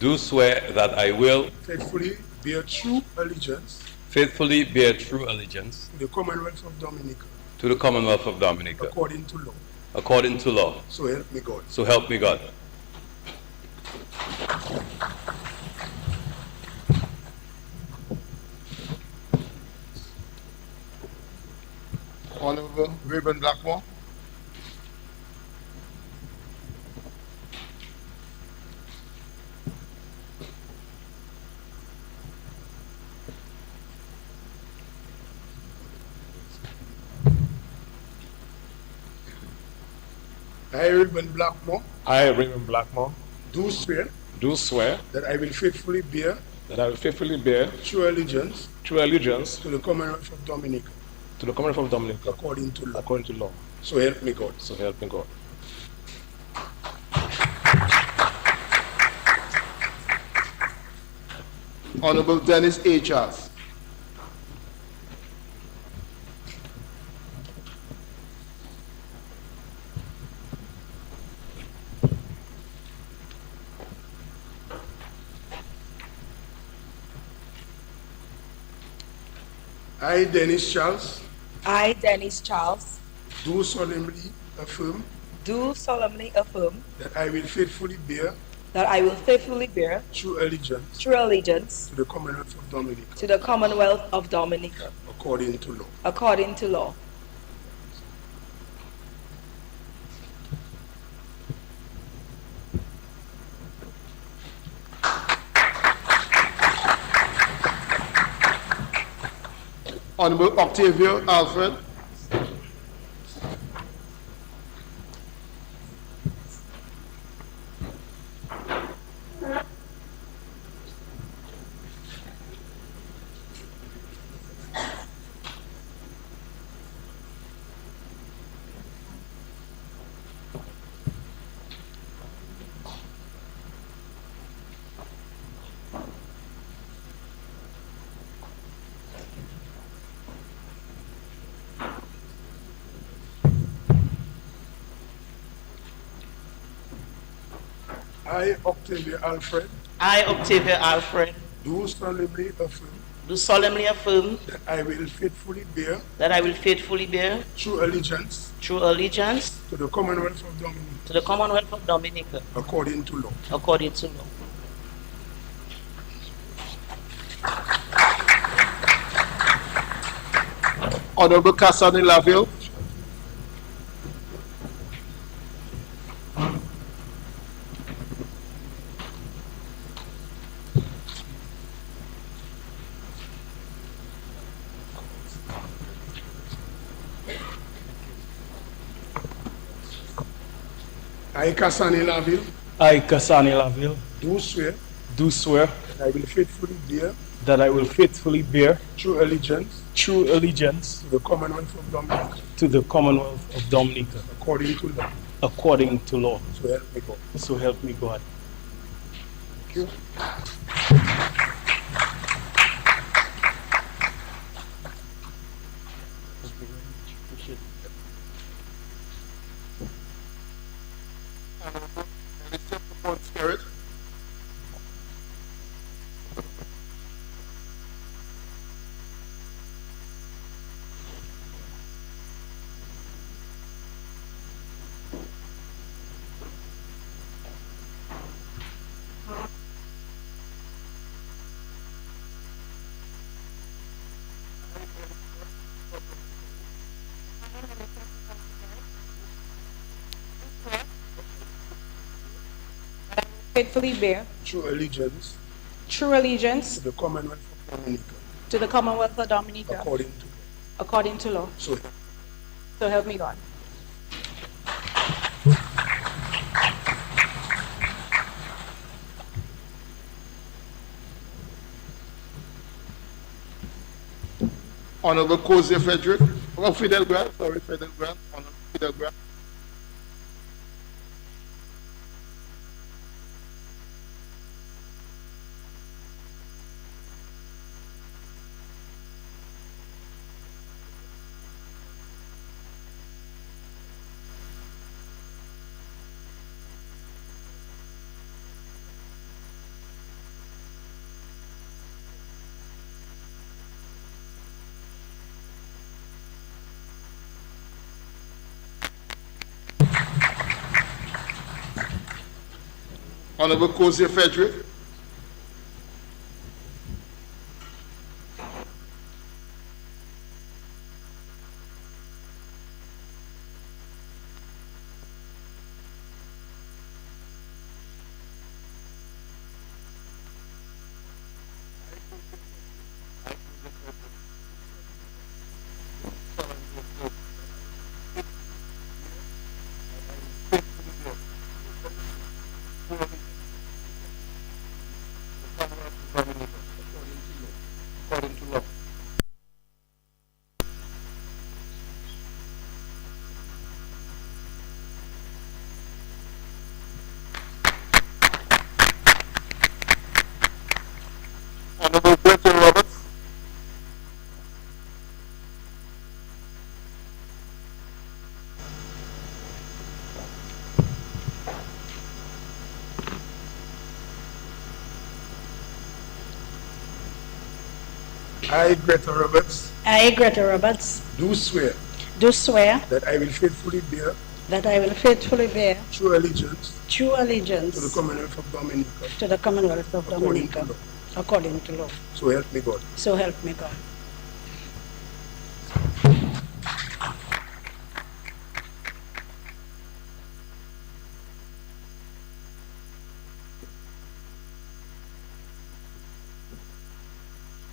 do swear that I will faithfully bear true allegiance faithfully bear true allegiance to the Commonwealth of Dominica to the Commonwealth of Dominica according to law. according to law. So help me God. So help me God. Honorable Reuben Blackmore. I, Reuben Blackmore, I, Raymond Blackmore, do swear do swear that I will faithfully bear that I will faithfully bear true allegiance true allegiance to the Commonwealth of Dominica to the Commonwealth of Dominica according to law. according to law. So help me God. So help me God. Honorable Dennis A. Charles. I, Dennis Charles, I, Dennis Charles, do solemnly affirm do solemnly affirm that I will faithfully bear that I will faithfully bear true allegiance true allegiance to the Commonwealth of Dominica to the Commonwealth of Dominica according to law. according to law. Honorable Octavio Alfred. I, Octavia Alfred, I, Octavia Alfred, do solemnly affirm do solemnly affirm that I will faithfully bear that I will faithfully bear true allegiance true allegiance to the Commonwealth of Dominica to the Commonwealth of Dominica according to law. according to law. Honorable Cassandra Laville. I, Cassani Laville, I, Kasani Laville, do swear do swear that I will faithfully bear that I will faithfully bear true allegiance true allegiance to the Commonwealth of Dominica to the Commonwealth of Dominica according to law. according to law. So help me God. So help me God. Thank you. Spirit. Faithfully bear True allegiance true allegiance to the Commonwealth of Dominica to the Commonwealth of Dominica according to according to law. So So help me God. Honorable Cozier Frederick, Fidel Grant, Fidel Grant, Honorable Fidel Grant. Honorable Cozier Frederick. According to law. Honorable Peter Roberts. I, Greta Roberts, I, Greta Roberts, do swear do swear that I will faithfully bear that I will faithfully bear true allegiance true allegiance to the Commonwealth of Dominica to the Commonwealth of according to Dominica, law. according to law. So help me God. So help me God.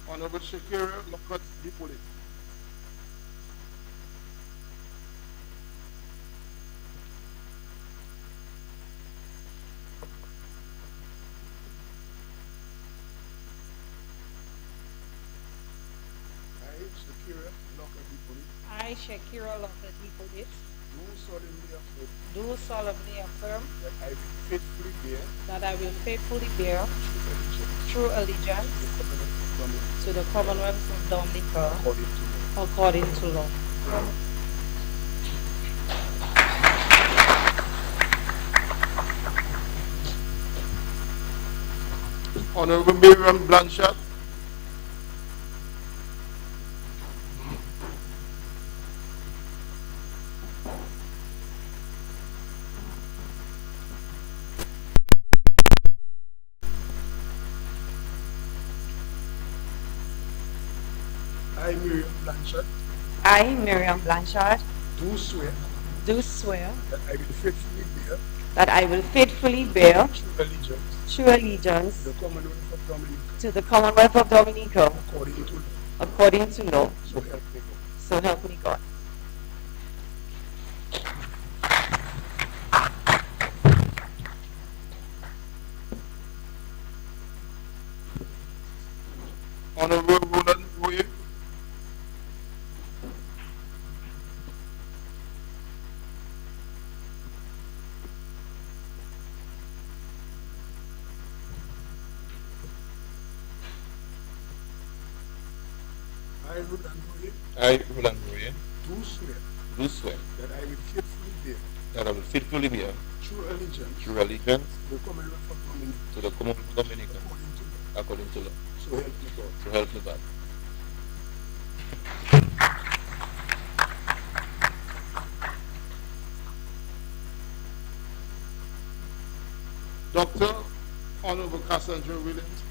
Honorable Shakira Lockhart Dipoli. I, Shakira Lockhart Dipoli, I, Shakira Lockhart Hippolyte, do solemnly affirm do solemnly affirm that I will faithfully bear that I will faithfully bear true allegiance true allegiance to the Commonwealth of Dominica to the Commonwealth of Dominica, according to law. according to law. Honorable Miriam Blanchard. I, Miriam Blanchard, I, Miriam Blanchard, do swear do swear that I will faithfully bear that I will faithfully bear true allegiance true allegiance to the Commonwealth of Dominica to the Commonwealth of Dominica, according to law. according to law. So help me God. So help me God. Honorable Roland Royer. I, Roland Royer, I, Roland Royer, do swear that I will faithfully bear I will faithfully bear true allegiance true allegiance to the Commonwealth of Dominica to the Commonwealth of Dominica according to law. according to law. So help me God. So help me God. Dr. Honorable Cassandra Williams.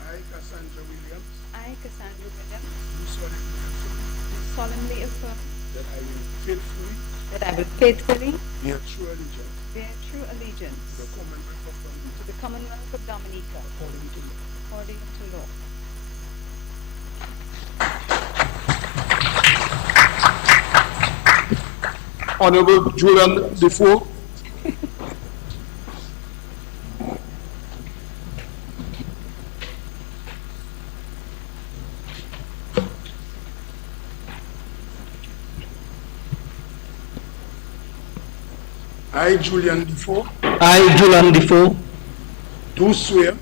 I, Cassandra Williams, I, Cassandra Williams, do solemnly affirm do solemnly affirm that I will faithfully that I will faithfully bear true allegiance bear true allegiance to the Commonwealth of Dominica, to the Commonwealth of Dominica, according to law. according to law. Honorable Julian Defoe. I, Julian Defoe, I, Julian Defoe, do swear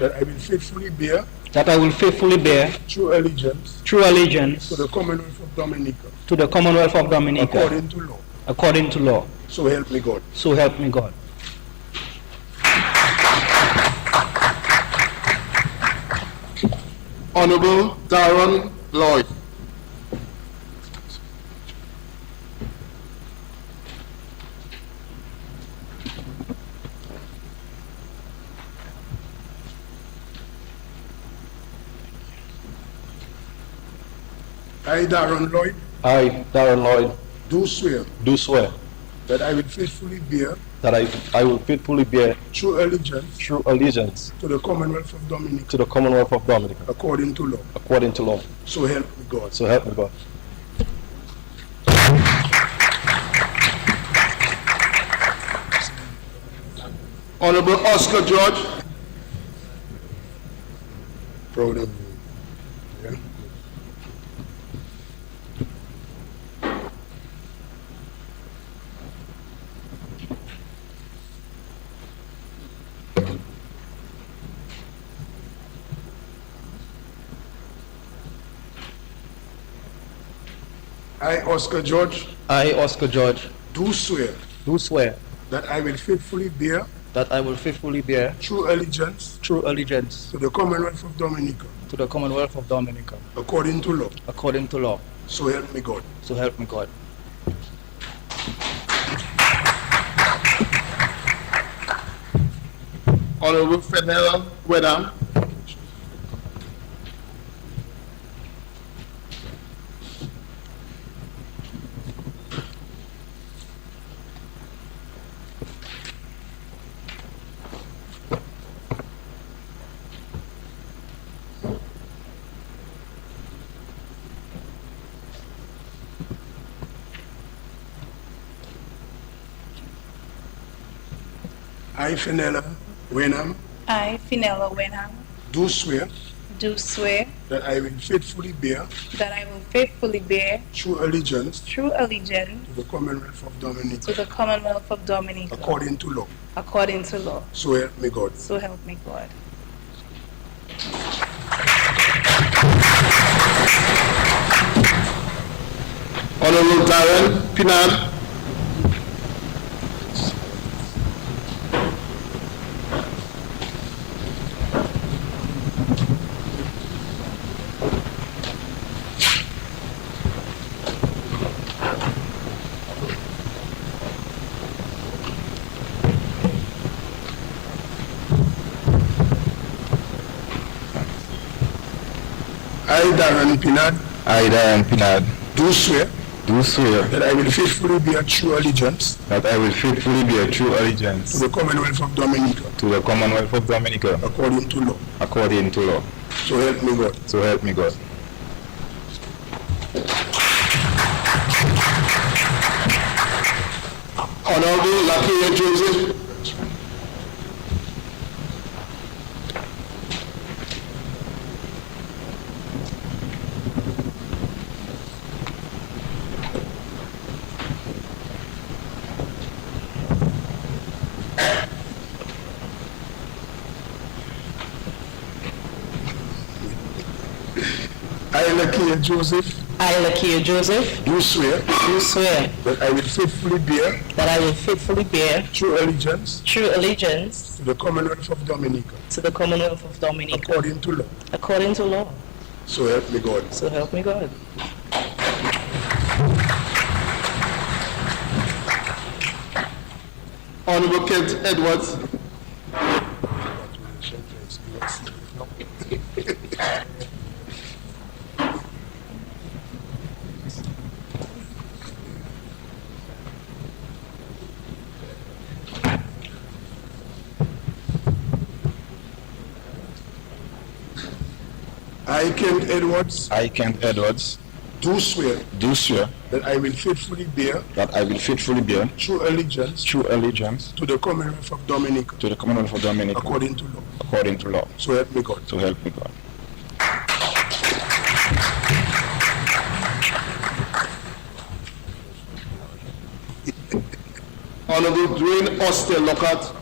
that I will faithfully bear I will faithfully bear true allegiance true allegiance to the Commonwealth of Dominica, to the Commonwealth of Dominica, according to law. according to law. So help me God. So help me God. Honorable Darren Lloyd. I, Darren Lloyd, I, Darren Lloyd, do swear that I will faithfully bear I will faithfully bear true allegiance true allegiance to the Commonwealth of Dominica, to the Commonwealth of Dominica, according to law. according to law. So help me God. So help me God. Honorable Oscar George. Proud of you. Yeah. I, Oscar George, I, Oscar George, do swear that I will faithfully bear true allegiance true allegiance to the Commonwealth of Dominica, to the Commonwealth of Dominica, according to law. according to law. So help me God. So help me God. Honorable Fenella Wedam. I, Fenella Wenham, I, Finella Wenham, do swear do swear that I will faithfully bear that I will faithfully bear true allegiance true allegiance to the Commonwealth of Dominica, to the Commonwealth of Dominica, according to law. according to law. So help me God. So help me God. Honorable Darren Pinard. I, Darren Pinard, I, Darren Pinard, do swear that I will faithfully bear true allegiance that I will faithfully bear true allegiance to the Commonwealth of Dominica, to the Commonwealth of Dominica, according to law. according to law. So help me God. So help me God. Honorable Lakia Joseph. I, Lakia Joseph, I, Lakia Joseph, do swear that I will faithfully bear true allegiance true allegiance to the Commonwealth of Dominica, to the Commonwealth of Dominica, according to law. according to law. So help me God. So help me God. Honorable Kent Edwards. Congratulations. I, Kent Edwards, I, Kent Edwards, do swear do swear that I will faithfully bear that I will faithfully bear true allegiance true allegiance to the Commonwealth of Dominica to the Commonwealth of Dominica according to law. according to law. So help me God. So help me God. Honorable Dwayne Austin Lockhart.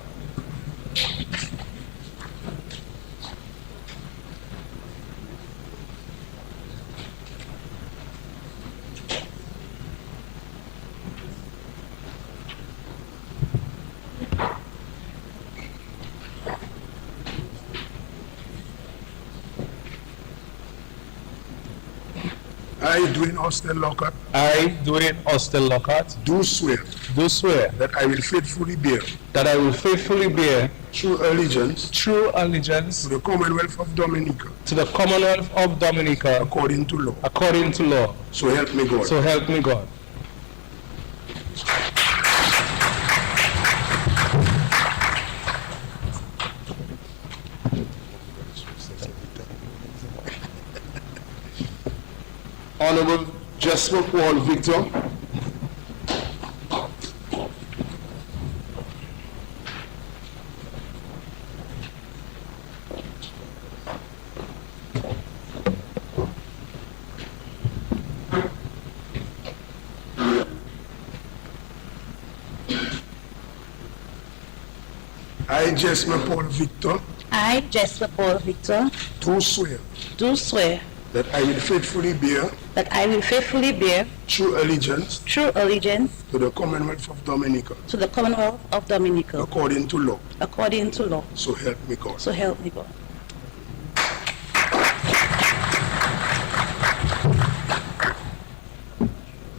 I, Dwayne Austin Lockhart, I, Dwayne Austin Lockhart, do swear do swear that I will faithfully bear that I will faithfully bear true allegiance true allegiance to the Commonwealth of Dominica to the Commonwealth of Dominica according to law. according to law. So help me God. So help me God. Honorable Jesper Paul Victor. I, Jesper Paul Victor, I, Jesper Paul Victor, do swear do swear that I will faithfully bear that I will faithfully bear true allegiance true allegiance to the Commonwealth of Dominica to the Commonwealth of Dominica according to law. according to law. So help me God. So help me God.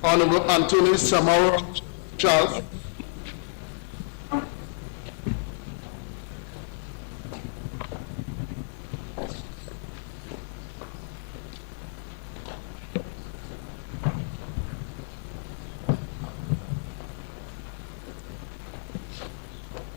Honorable Anthony Samara Charles.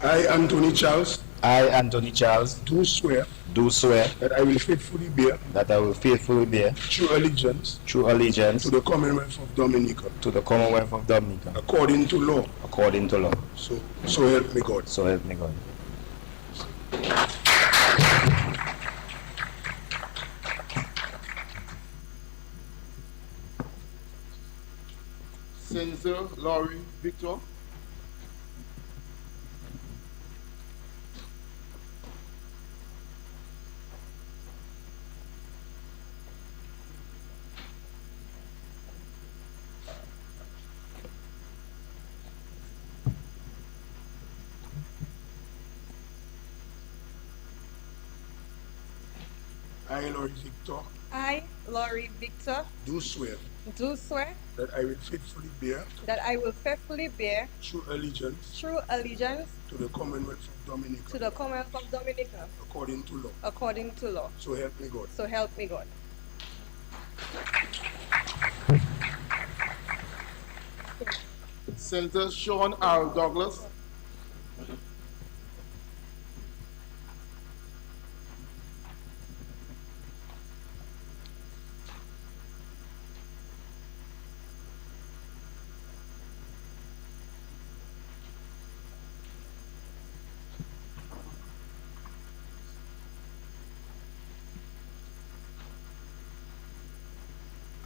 I, Anthony Charles, I, Anthony Charles, do swear do swear that I will faithfully bear that I will faithfully bear true allegiance true allegiance to the Commonwealth of Dominica to the Commonwealth of Dominica according to law. according to law. So help me God. So help me God. Senator Laurie Victor. I, Laurie Victor, I, Laurie Victor, do swear do swear that I will faithfully bear that I will faithfully bear true allegiance true allegiance to the Commonwealth of Dominica to the Commonwealth of Dominica according to law. according to law. So help me God. So help me God. Senator Sean R. Douglas.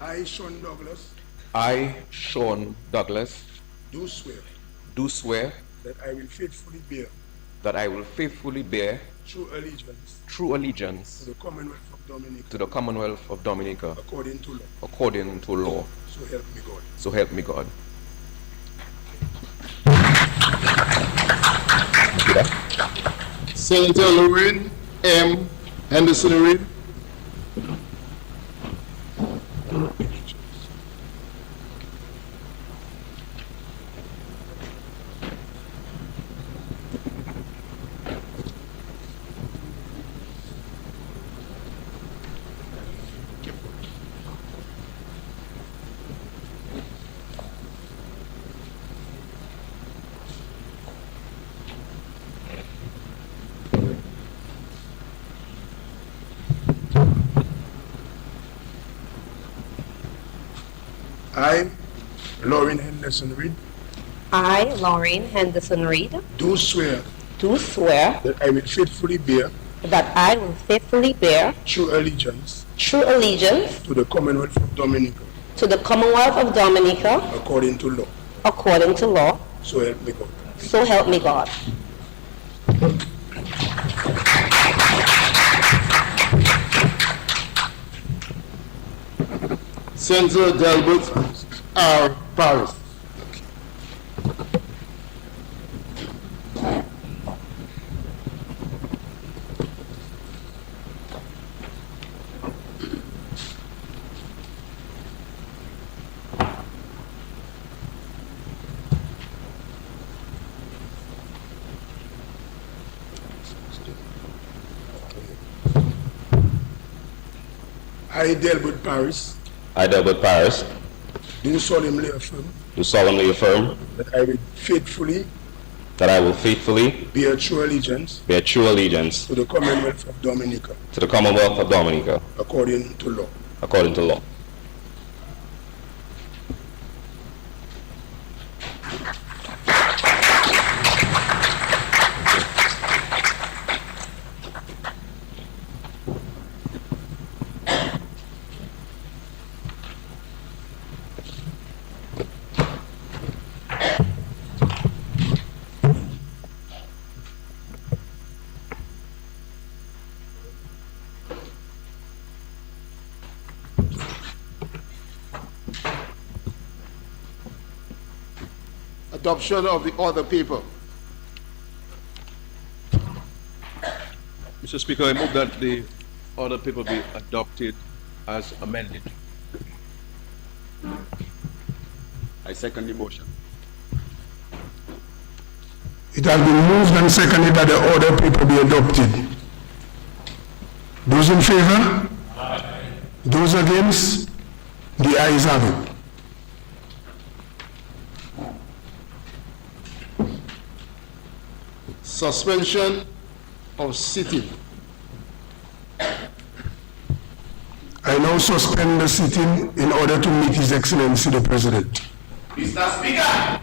I, Sean Douglas, I, Sean Douglas, do swear do swear that I will faithfully bear that I will faithfully bear true allegiance true allegiance to the Commonwealth of Dominica to the Commonwealth of Dominica according to law. according to law. So help me God. So help me God. Senator Lorraine M. Henderson Reed. I, Lauren Henderson Reed, I, Lauren Henderson Reed, do swear do swear that I will faithfully bear that I will faithfully bear true allegiance true allegiance to the Commonwealth of Dominica to the Commonwealth of Dominica according to law. according to law. So help me God. So help me God. Senator Delbert R. Paris. I, Delbert Paris, I, Delbert Paris, do solemnly affirm do solemnly affirm that I will faithfully that I will faithfully bear true allegiance bear true allegiance to the Commonwealth of Dominica to the Commonwealth of Dominica according to law. according to law. Adoption of the order paper. Mr. Speaker, I move that the order paper be adopted as amended. I second the motion. It has been moved and seconded that the order paper be adopted. Those in favor? Aye. Those against? The ayes have it. Suspension of sitting. I now suspend the sitting in order to meet His Excellency the President. Mr. Speaker!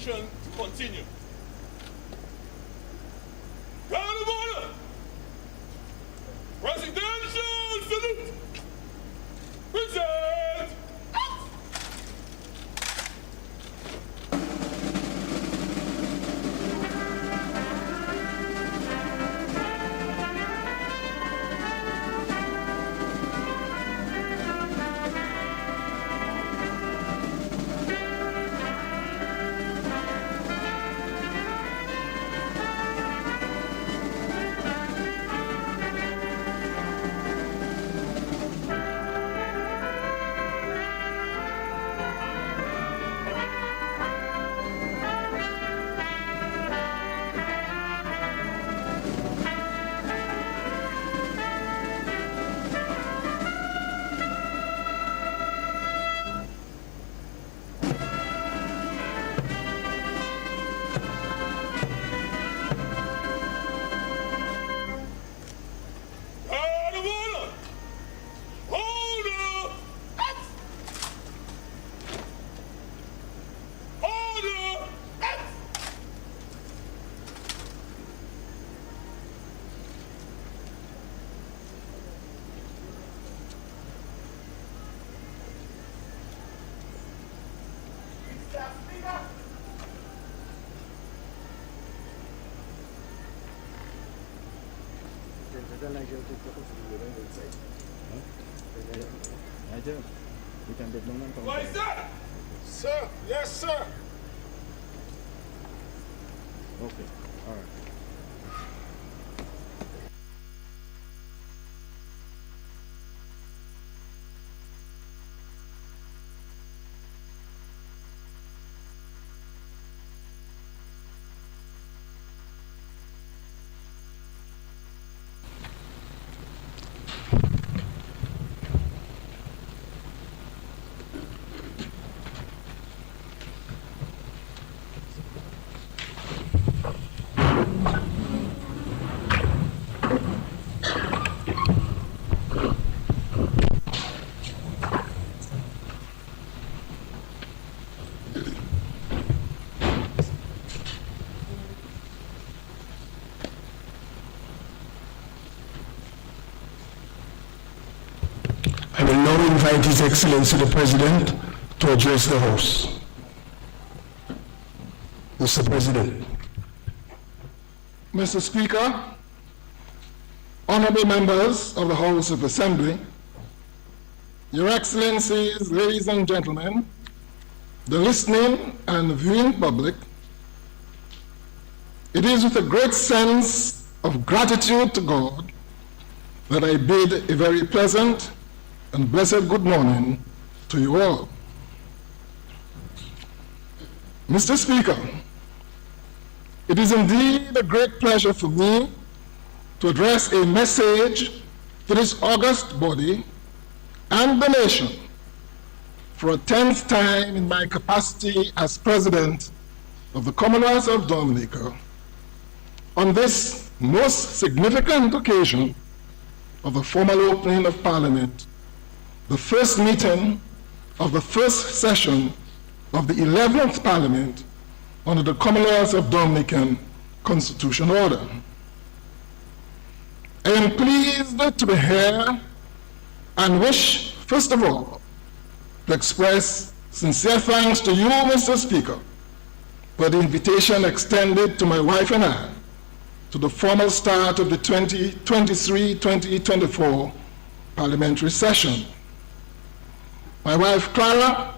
session to continue. Round of order. Presidential salute. Present. What is that? Sir, yes, sir. Okay, all right. I will now invite His Excellency the President to address the House. Mr. President. Mr. Speaker, honorable members of the House of Assembly, Your Excellencies, ladies and gentlemen, the listening and viewing public, it is with a great sense of gratitude to God that I bid a very pleasant and blessed good morning to you all. Mr. Speaker, it is indeed a great pleasure for me to address a message to this august body and the nation for a 10th time in my capacity as President of the Commonwealth of Dominica on this most significant occasion of the formal opening of Parliament, the first meeting of the first session of the 11th Parliament under the Commonwealth of Dominican Constitution Order. I am pleased to be here and wish, first of all, to express sincere thanks to you, Mr. Speaker, for the invitation extended to my wife and I to the formal start of the 2023-2024 parliamentary session. My wife, Clara,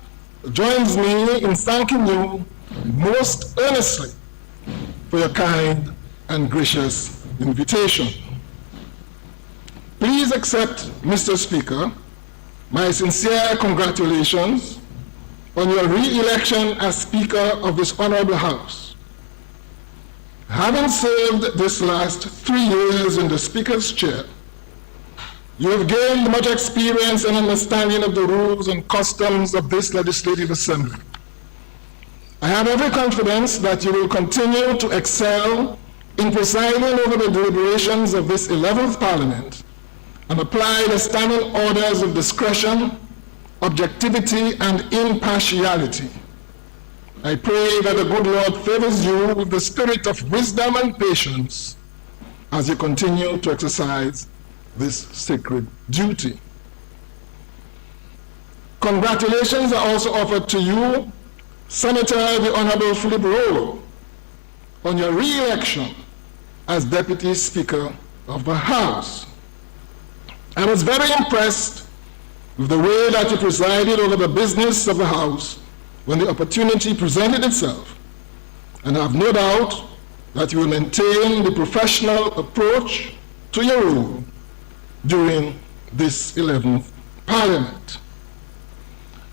joins me in thanking you most earnestly for your kind and gracious invitation. Please accept, Mr. Speaker, my sincere congratulations on your re-election as Speaker of this Honorable House. Having served this last 3 years in the Speaker's chair, you have gained much experience and understanding of the rules and customs of this legislative assembly. I have every confidence that you will continue to excel in presiding over the deliberations of this 11th Parliament and apply the standing orders of discretion, objectivity, and impartiality. I pray that the good Lord favors you with the spirit of wisdom and patience as you continue to exercise this sacred duty. Congratulations are also offered to you, Senator the Honorable Philip Rowe, on your re-election as Deputy Speaker of the House. I was very impressed with the way that you presided over the business of the House when the opportunity presented itself, and I have no doubt that you will maintain the professional approach to your role during this 11th Parliament.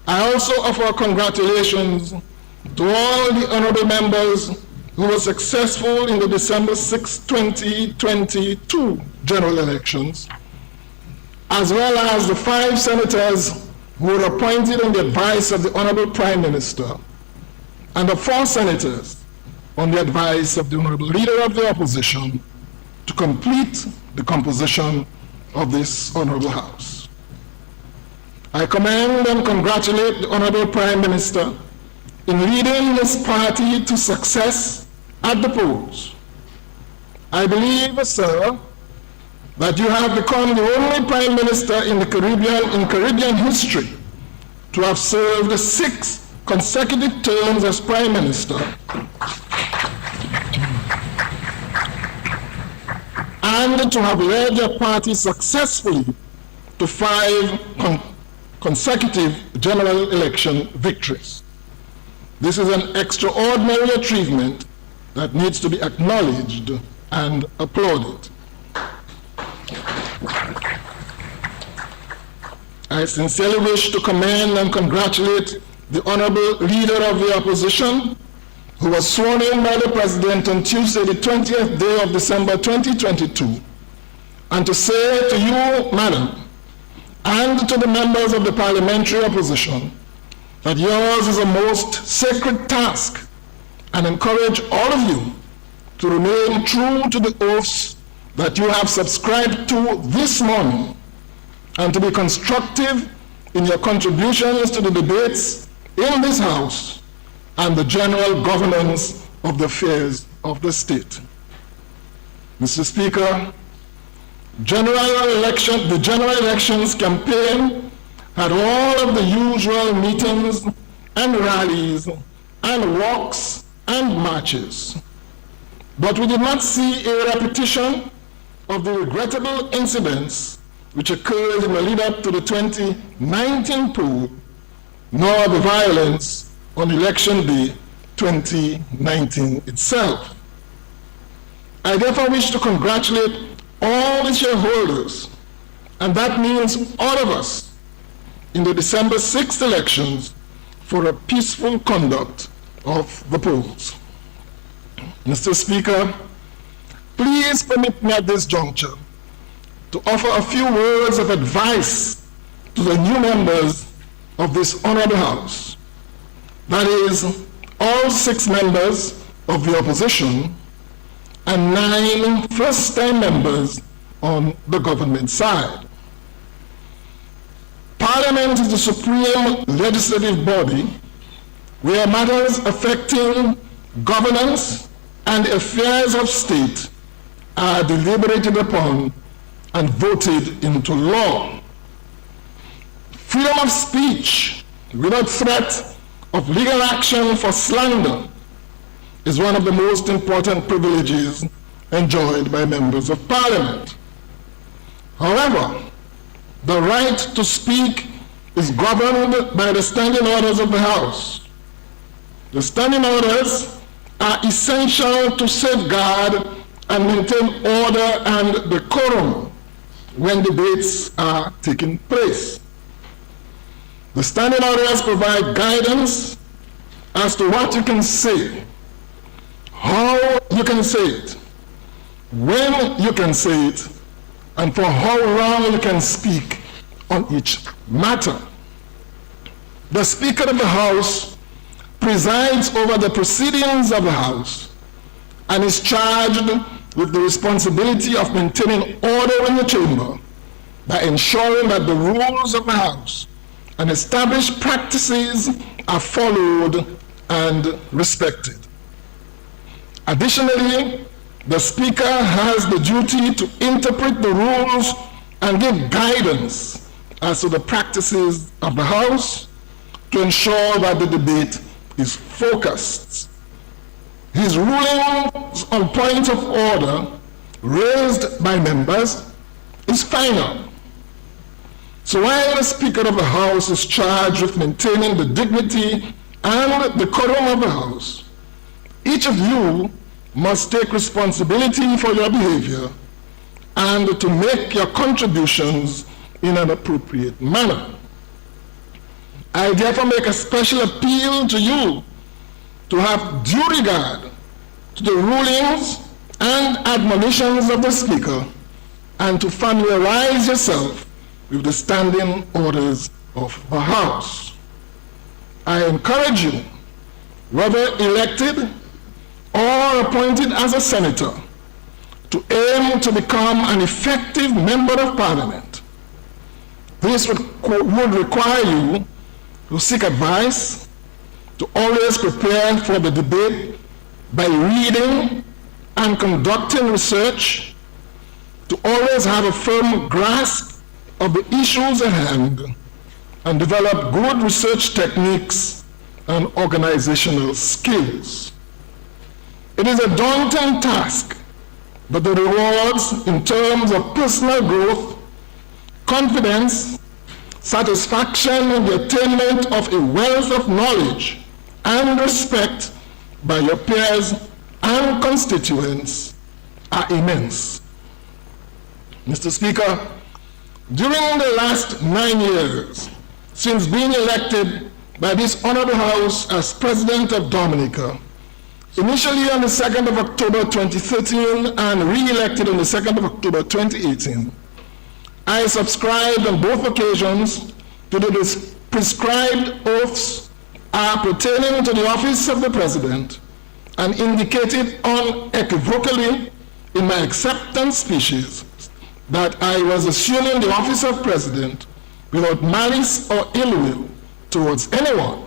I also offer congratulations to all the honorable members who were successful in the December 6, 2022 general elections, as well as the 5 senators who were appointed on the advice of the Honorable Prime Minister, and the 4 senators on the advice of the Honorable Leader of the Opposition to complete the composition of this Honorable House. I commend and congratulate the Honorable Prime Minister in leading his party to success at the polls. I believe, sir, that you have become the only Prime Minister in Caribbean history to have served 6 consecutive terms as Prime Minister and to have led your party successfully to 5 consecutive general election victories. This is an extraordinary achievement that needs to be acknowledged and applauded. I sincerely wish to commend and congratulate the Honorable Leader of the Opposition, who was sworn in by the President on Tuesday, the 20th day of December 2022, and to say to you, Madam, and to the members of the parliamentary opposition, that yours is a most sacred task, and encourage all of you to remain true to the oaths that you have subscribed to this morning, and to be constructive in your contributions to the debates in this House and the general governance of the affairs of the state. Mr. Speaker, the general elections campaign had all of the usual meetings and rallies and walks and marches. But we did not see a repetition of the regrettable incidents which occurred in the lead-up to the 2019 poll, nor the violence on Election Day 2019 itself. I therefore wish to congratulate all the shareholders, and that means all of us, in the December 6th elections for a peaceful conduct of the polls. Mr. Speaker, please permit me at this juncture to offer a few words of advice to the new members of this honorable House. That is, all 6 members of the opposition and 9 first-time members on the government side. Parliament is the supreme legislative body where matters affecting governance and affairs of state are deliberated upon and voted into law. Freedom of speech without threat of legal action for slander is one of the most important privileges enjoyed by members of Parliament. However, the right to speak is governed by the standing orders of the House. The standing orders are essential to safeguard and maintain order and decorum when debates are taking place. The standing orders provide guidance as to what you can say, how you can say it, when you can say it, and for how long you can speak on each matter. The Speaker of the House presides over the proceedings of the House and is charged with the responsibility of maintaining order in the chamber by ensuring that the rules of the House and established practices are followed and respected. Additionally, the Speaker has the duty to interpret the rules and give guidance as to the practices of the House to ensure that the debate is focused. His rulings on points of order raised by members is final. So while the Speaker of the House is charged with maintaining the dignity and the decorum of the House, each of you must take responsibility for your behavior and to make your contributions in an appropriate manner. I therefore make a special appeal to you to have due regard to the rulings and admonitions of the Speaker and to familiarize yourself with the standing orders of the House. I encourage you, whether elected or appointed as a senator, to aim to become an effective member of Parliament. This would require you to seek advice, to always prepare for the debate by reading and conducting research, to always have a firm grasp of the issues at hand, and develop good research techniques and organizational skills. It is a daunting task, but the rewards in terms of personal growth, confidence, satisfaction in the attainment of a wealth of knowledge and respect by your peers and constituents are immense. Mr. Speaker, during the last 9 years, since being elected by this honorable House as President of Dominica, initially on the 2nd of October 2013 and re-elected on the 2nd of October 2018, I subscribed on both occasions to the prescribed oaths pertaining to the office of the President and indicated unequivocally in my acceptance speeches that I was assuming the office of President without malice or ill will towards anyone,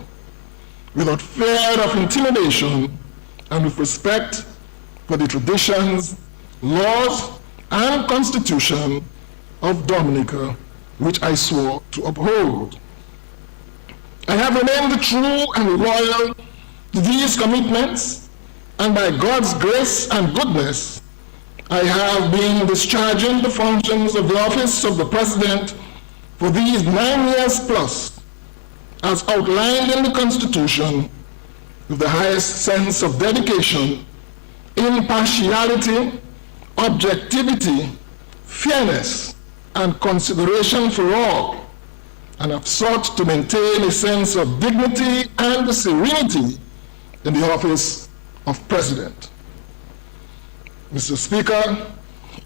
without fear of intimidation, and with respect for the traditions, laws, and Constitution of Dominica, which I swore to uphold. I have remained true and loyal to these commitments, and by God's grace and goodness, I have been discharging the functions of the office of the President for these 9 years plus, as outlined in the Constitution, with the highest sense of dedication, impartiality, objectivity, fairness, and consideration for all, and have sought to maintain a sense of dignity and serenity in the office of President. Mr. Speaker,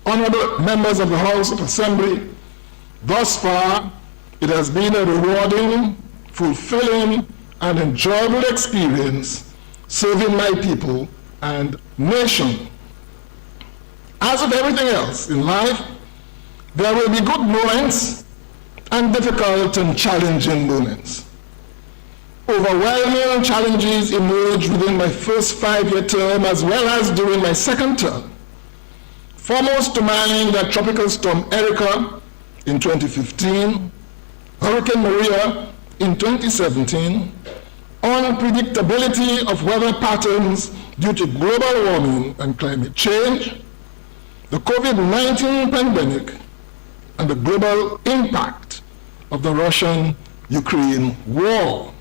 honorable members of the House of Assembly, thus far it has been a rewarding, fulfilling, and enjoyable experience serving my people and nation. As with everything else in life, there will be good moments and difficult and challenging moments. Overwhelming challenges emerged within my first 5-year term as well as during my second term. Foremost to mind are Tropical Storm Erica in 2015, Hurricane Maria in 2017, unpredictability of weather patterns due to global warming and climate change, the COVID-19 pandemic, and the global impact of the Russian-Ukraine war.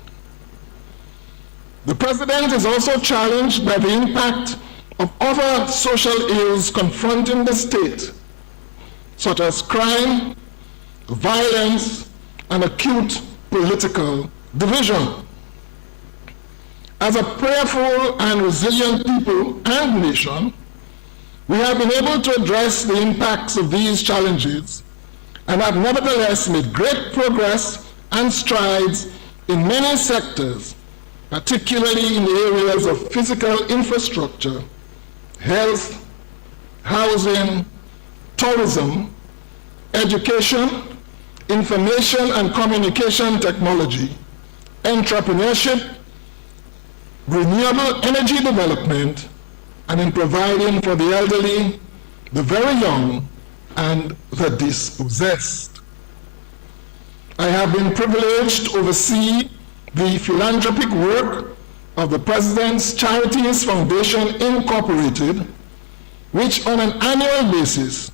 The President is also challenged by the impact of other social ills confronting the state, such as crime, violence, and acute political division. As a prayerful and resilient people and nation, we have been able to address the impacts of these challenges and have nevertheless made great progress and strides in many sectors, particularly in the areas of physical infrastructure, health, housing, tourism, education, information and communication technology, entrepreneurship, renewable energy development, and in providing for the elderly, the very young, and the dispossessed. I have been privileged to oversee the philanthropic work of the President's Charities Foundation Incorporated, which on an annual basis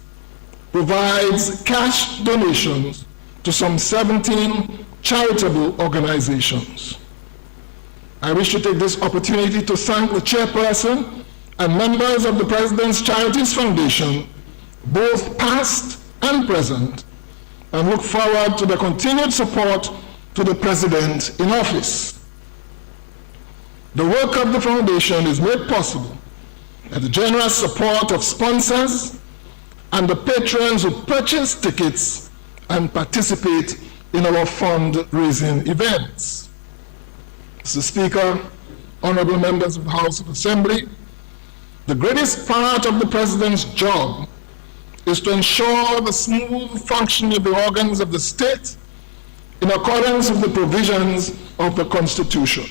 provides cash donations to some 17 charitable organizations. I wish to take this opportunity to thank the chairperson and members of the President's Charities Foundation, both past and present, and look forward to the continued support to the President in office. The work of the Foundation is made possible by the generous support of sponsors and the patrons who purchase tickets and participate in our fundraising events. Mr. Speaker, honorable members of the House of Assembly, the greatest part of the President's job is to ensure the smooth functioning of the organs of the state in accordance with the provisions of the Constitution.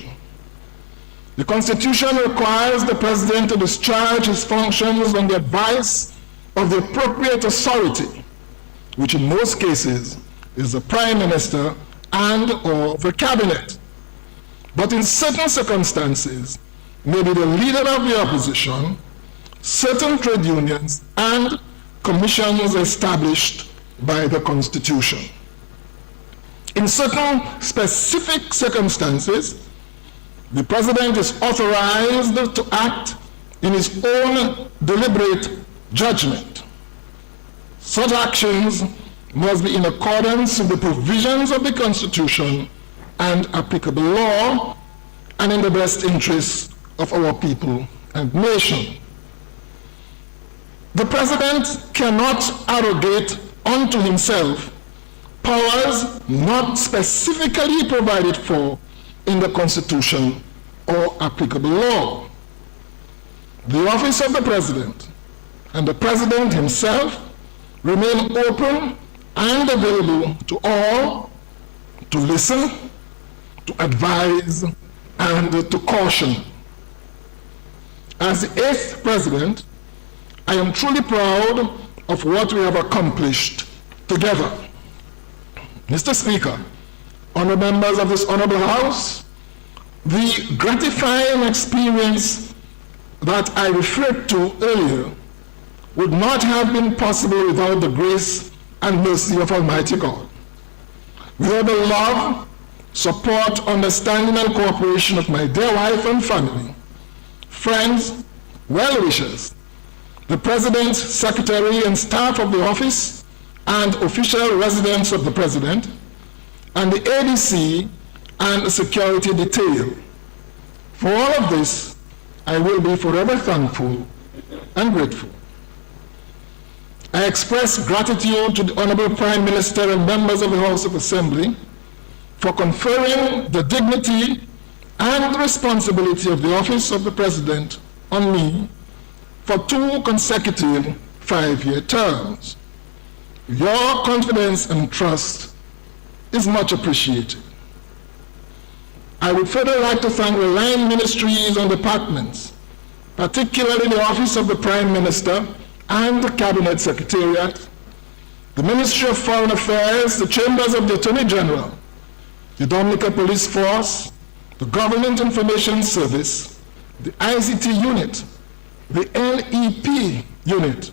The Constitution requires the President to discharge his functions on the advice of the appropriate authority, which in most cases is the Prime Minister and/or the Cabinet. But in certain circumstances, may be the leader of the opposition, certain trade unions, and commissions established by the Constitution. In certain specific circumstances, the President is authorized to act in his own deliberate judgment. Such actions must be in accordance with the provisions of the Constitution and applicable law, and in the best interests of our people and nation. The President cannot arrogate unto himself powers not specifically provided for in the Constitution or applicable law. The office of the President and the President himself remain open and available to all to listen, to advise, and to caution. As the 8th President, I am truly proud of what we have accomplished together. Mr. Speaker, honorable members of this honorable House, the gratifying experience that I referred to earlier would not have been possible without the grace and mercy of Almighty God. Without the love, support, understanding, and cooperation of my dear wife and family, friends, well-wishers, the President, Secretary, and staff of the office, and official residents of the President, and the ADC and the security detail. For all of this, I will be forever thankful and grateful. I express gratitude to the Honorable Prime Minister and members of the House of Assembly for conferring the dignity and responsibility of the office of the President on me for 2 consecutive 5-year terms. Your confidence and trust is much appreciated. I would further like to thank the line ministries and departments, particularly the Office of the Prime Minister and the Cabinet Secretariat, the Ministry of Foreign Affairs, the Chambers of the Attorney General, the Dominica Police Force, the Government Information Service, the ICT unit, the LEP unit,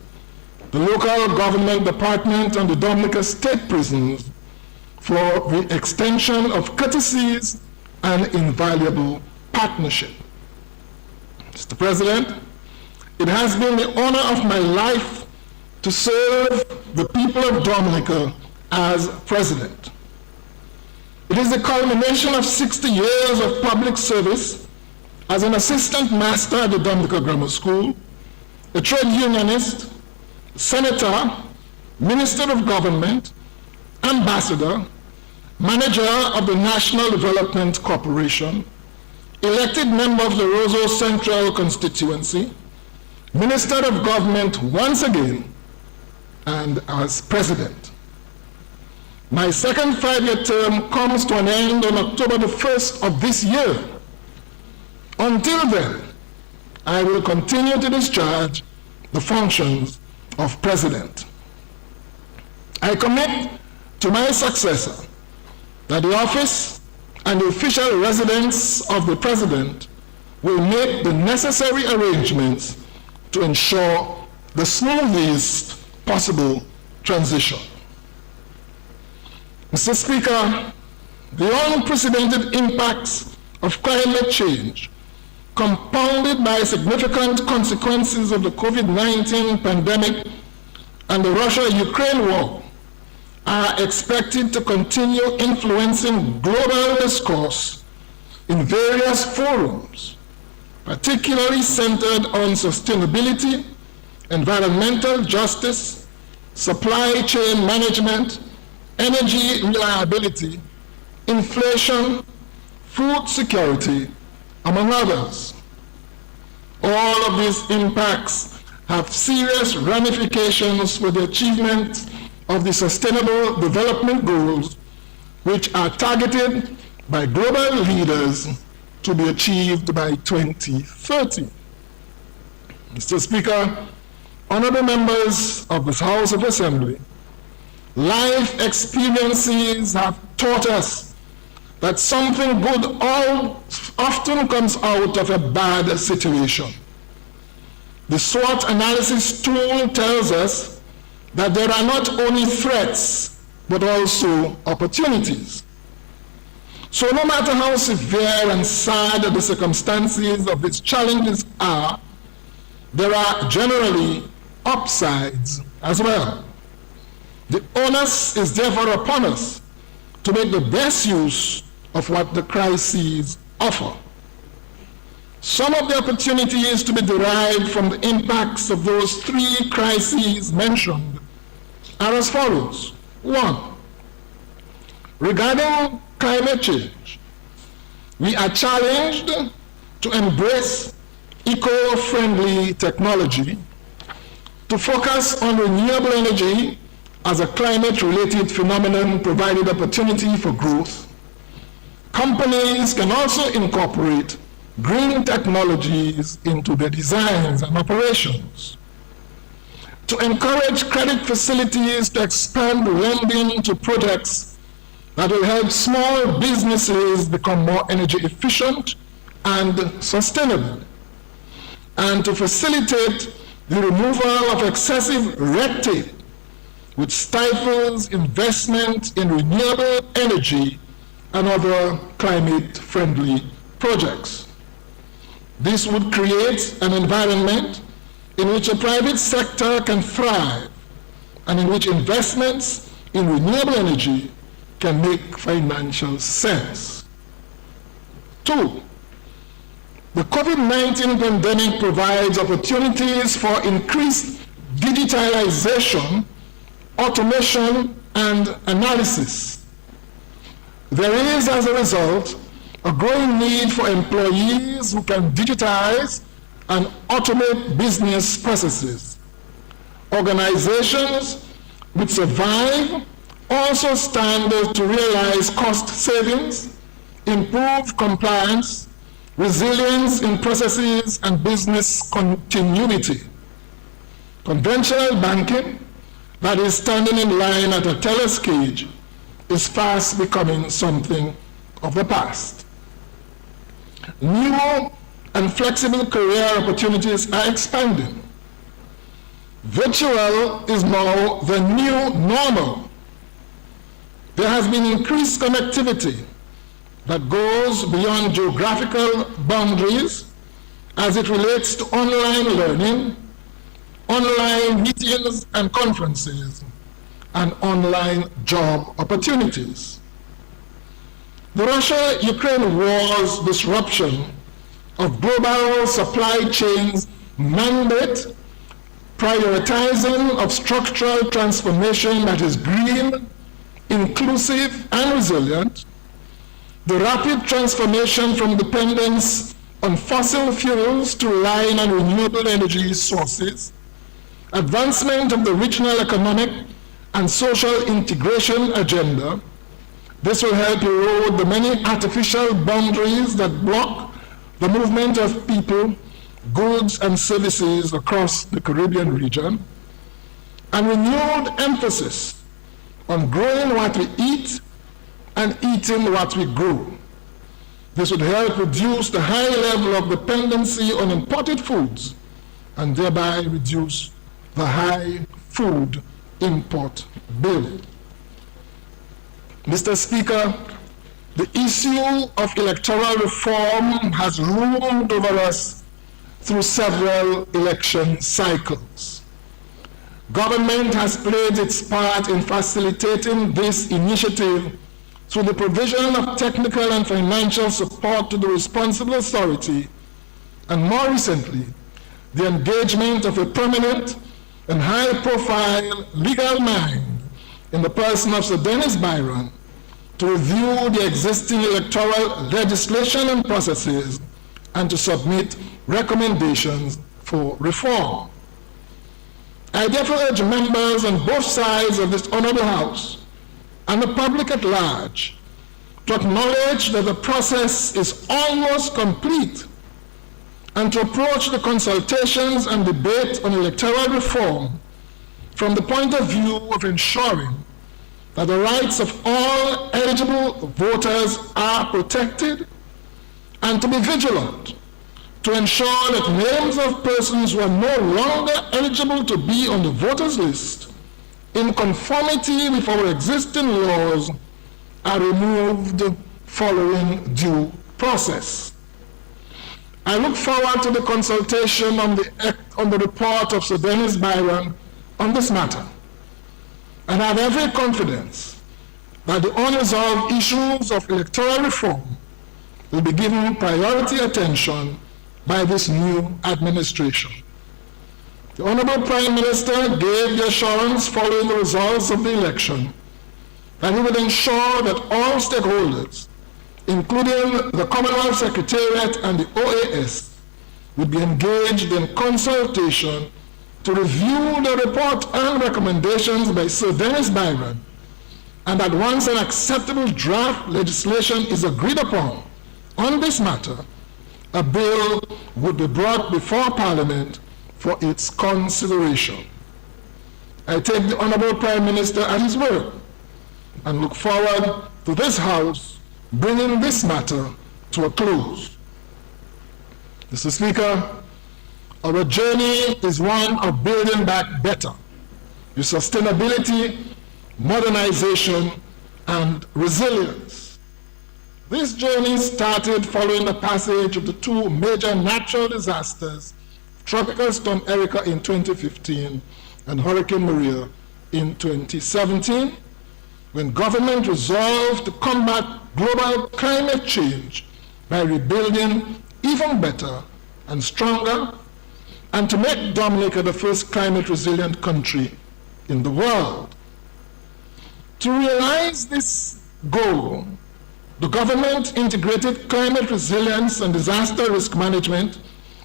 the local government department, and the Dominica State Prisons for the extension of courtesies and invaluable partnership. Mr. President, it has been the honor of my life to serve the people of Dominica as President. It is the culmination of 60 years of public service as an assistant master at the Dominica Grammar School, a trade unionist, senator, minister of government, ambassador, manager of the National Development Corporation, elected member of the Roseau Central constituency, minister of government once again, and as president. My second 5-year term comes to an end on October the 1st of this year. Until then, I will continue to discharge the functions of President. I commit to my successor that the office and the official residence of the President will make the necessary arrangements to ensure the smoothest possible transition. Mr. Speaker, the unprecedented impacts of climate change, compounded by significant consequences of the COVID-19 pandemic and the Russia-Ukraine war, are expected to continue influencing global discourse in various forums, particularly centered on sustainability, environmental justice, supply chain management, energy reliability, inflation, food security, among others. All of these impacts have serious ramifications for the achievement of the Sustainable Development Goals, which are targeted by global leaders to be achieved by 2030. Mr. Speaker, honorable members of this House of Assembly, life experiences have taught us that something good often comes out of a bad situation. The SWOT analysis tool tells us that there are not only threats, but also opportunities. So no matter how severe and sad the circumstances of these challenges are, there are generally upsides as well. The onus is therefore upon us to make the best use of what the crises offer. Some of the opportunities to be derived from the impacts of those three crises mentioned are as follows. 1, regarding climate change, we are challenged to embrace eco-friendly technology, to focus on renewable energy as a climate-related phenomenon provided opportunity for growth. Companies can also incorporate green technologies into their designs and operations. To encourage credit facilities to expand lending to projects that will help small businesses become more energy efficient and sustainable. And to facilitate the removal of excessive red tape, which stifles investment in renewable energy and other climate-friendly projects. This would create an environment in which a private sector can thrive and in which investments in renewable energy can make financial sense. 2, the COVID-19 pandemic provides opportunities for increased digitalization, automation, and analysis. There is, as a result, a growing need for employees who can digitize and automate business processes. Organizations which survive also stand to realize cost savings, improve compliance, resilience in processes, and business continuity. Conventional banking, that is standing in line at a teller's cage, is fast becoming something of the past. New and flexible career opportunities are expanding. Virtual is now the new normal. There has been increased connectivity that goes beyond geographical boundaries as it relates to online learning, online meetings and conferences, and online job opportunities. The Russia-Ukraine war's disruption of global supply chains mandate prioritizing of structural transformation that is green, inclusive, and resilient, the rapid transformation from dependence on fossil fuels to relying on renewable energy sources, advancement of the regional economic and social integration agenda. This will help erode the many artificial boundaries that block the movement of people, goods, and services across the Caribbean region, and renewed emphasis on growing what we eat and eating what we grow. This would help reduce the high level of dependency on imported foods and thereby reduce the high food import bill. Mr. Speaker, the issue of electoral reform has loomed over us through several election cycles. Government has played its part in facilitating this initiative through the provision of technical and financial support to the responsible authority, and more recently, the engagement of a prominent and high-profile legal mind in the person of Sir Dennis Byron to review the existing electoral legislation and processes and to submit recommendations for reform. I therefore urge members on both sides of this honorable House and the public at large to acknowledge that the process is almost complete and to approach the consultations and debate on electoral reform from the point of view of ensuring that the rights of all eligible voters are protected, and to be vigilant to ensure that names of persons who are no longer eligible to be on the voters list, in conformity with our existing laws, are removed following due process. I look forward to the consultation on the report of Sir Dennis Byron on this matter, and I have every confidence that the unresolved issues of electoral reform will be given priority attention by this new administration. The Honorable Prime Minister gave the assurance following the results of the election that he would ensure that all stakeholders, including the Commonwealth Secretariat and the OAS, would be engaged in consultation to review the report and recommendations by Sir Dennis Byron, and that once an acceptable draft legislation is agreed upon on this matter, a bill would be brought before Parliament for its consideration. I take the Honorable Prime Minister at his word and look forward to this House bringing this matter to a close. Mr. Speaker, our journey is one of building back better with sustainability, modernization, and resilience. This journey started following the passage of the two major natural disasters, Tropical Storm Erika in 2015 and Hurricane Maria in 2017, when government resolved to combat global climate change by rebuilding even better and stronger, and to make Dominica the first climate-resilient country in the world. To realize this goal, the government integrated climate resilience and disaster risk management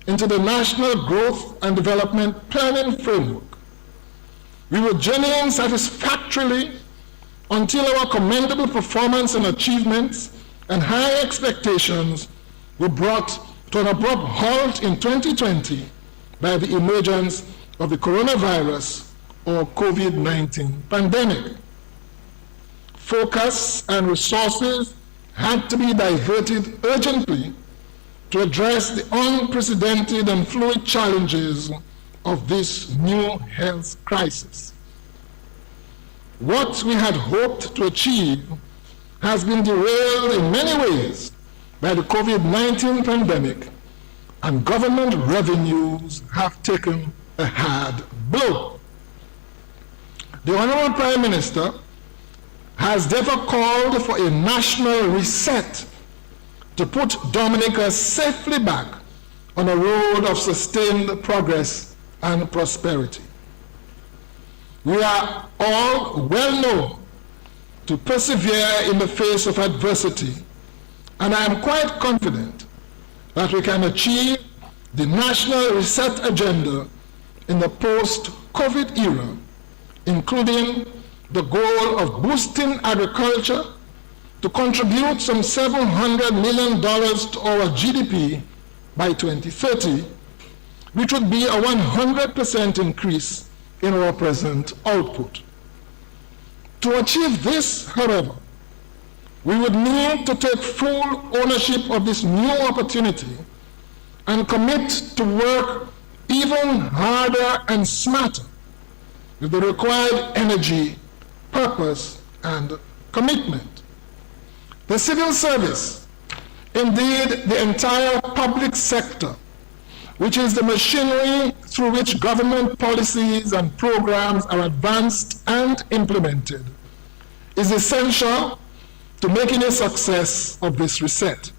into the National Growth and Development Planning Framework. We were journeying satisfactorily until our commendable performance and achievements and high expectations were brought to an abrupt halt in 2020 by the emergence of the coronavirus or COVID-19 pandemic. Focus and resources had to be diverted urgently to address the unprecedented and fluid challenges of this new health crisis. What we had hoped to achieve has been derailed in many ways by the COVID-19 pandemic, and government revenues have taken a hard blow. The Honorable Prime Minister has therefore called for a national reset to put Dominica safely back on a road of sustained progress and prosperity. We are all well known to persevere in the face of adversity, and I am quite confident that we can achieve the national reset agenda in the post-COVID era, including the goal of boosting agriculture to contribute some $700 million to our GDP by 2030, which would be a 100% increase in our present output. To achieve this, however, we would need to take full ownership of this new opportunity and commit to work even harder and smarter with the required energy, purpose, and commitment. The civil service, indeed the entire public sector, which is the machinery through which government policies and programs are advanced and implemented, is essential to making a success of this reset.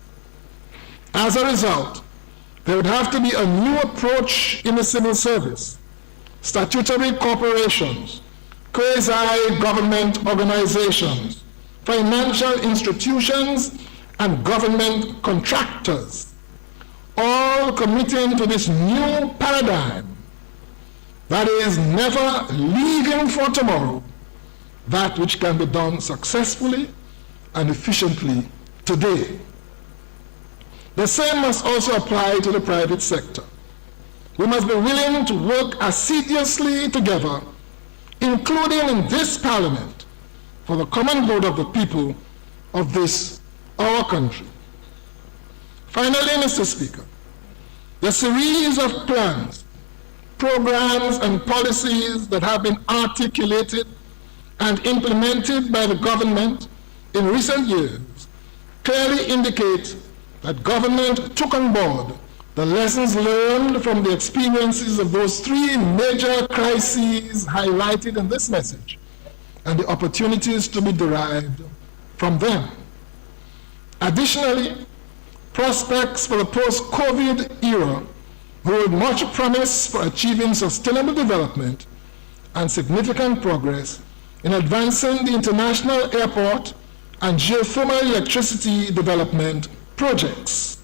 As a result, there would have to be a new approach in the civil service. Statutory corporations, quasi-government organizations, financial institutions, and government contractors, all committing to this new paradigm that is never leaving for tomorrow that which can be done successfully and efficiently today. The same must also apply to the private sector. We must be willing to work assiduously together, including in this Parliament, for the common good of the people of this, our country. Finally, Mr. Speaker, the series of plans, programs, and policies that have been articulated and implemented by the government in recent years clearly indicate that government took on board the lessons learned from the experiences of those three major crises highlighted in this message and the opportunities to be derived from them. Additionally, prospects for the post-COVID era hold much promise for achieving sustainable development and significant progress in advancing the international airport and geothermal electricity development projects,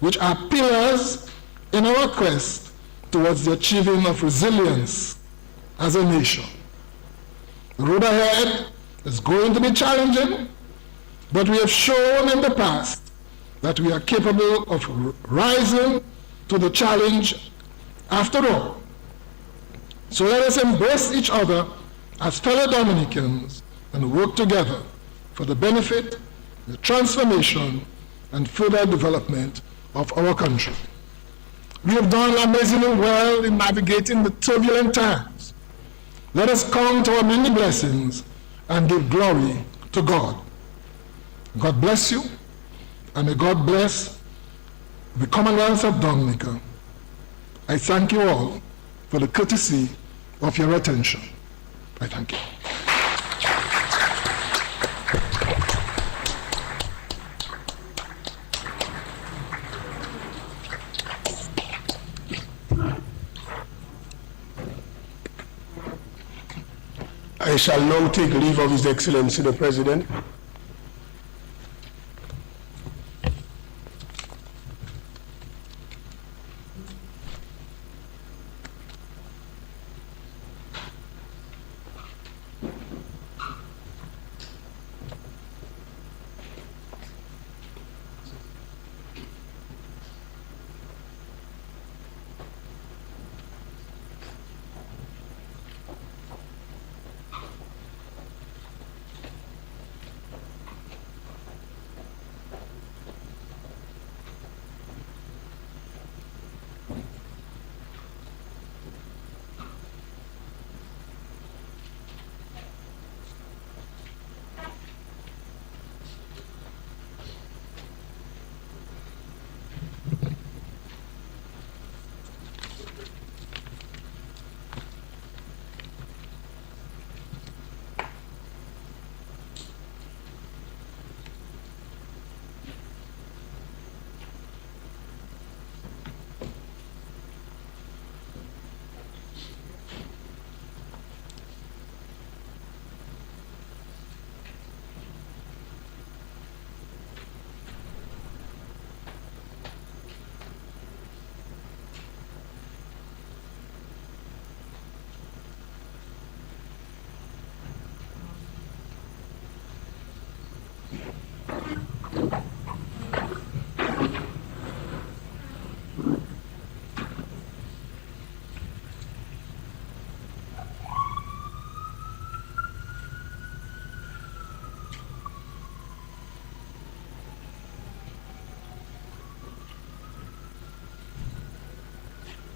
which are pillars in our quest towards the achieving of resilience as a nation. The road ahead is going to be challenging, but we have shown in the past that we are capable of rising to the challenge after all. So let us embrace each other as fellow Dominicans and work together for the benefit, the transformation, and further development of our country. We have done amazingly well in navigating the turbulent times. Let us count our many blessings and give glory to God. God bless you, and may God bless the Commonwealth of Dominica. I thank you all for the courtesy of your attention. I thank you. I shall now take leave of His Excellency the President.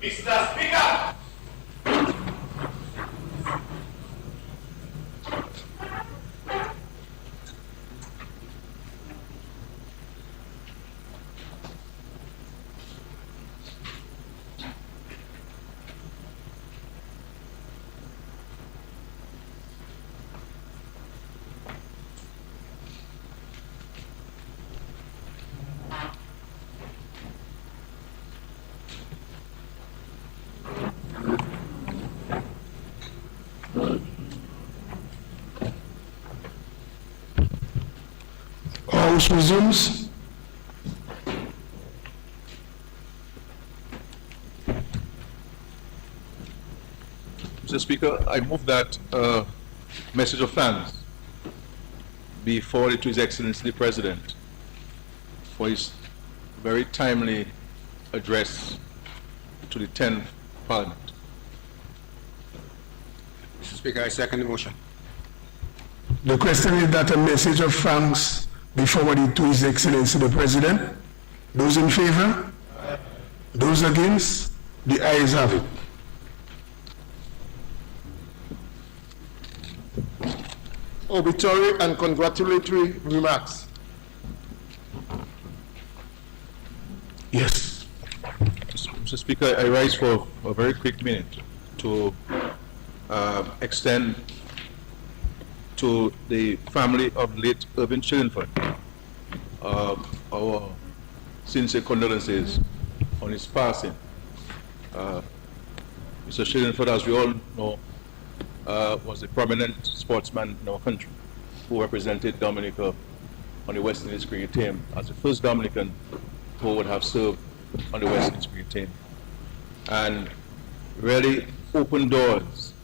Mr. Speaker! House resumes. Mr. Speaker, I move that message of thanks be forwarded to His Excellency the President for his very timely address to the 10th Parliament. Mr. Speaker, I second the motion. The question is that a message of thanks be forwarded to His Excellency the President. Those in favor? Those against? The ayes have it. Obituary and congratulatory remarks. Yes. Mr. Speaker, I rise for a very quick minute to extend to the family of late Irvin Shillingford our sincere condolences on his passing. Mr. Shillingford, as we all know, was a prominent sportsman in our country who represented Dominica on the West Indies cricket team as the first Dominican who would have served on the West Indies cricket team, and really opened doors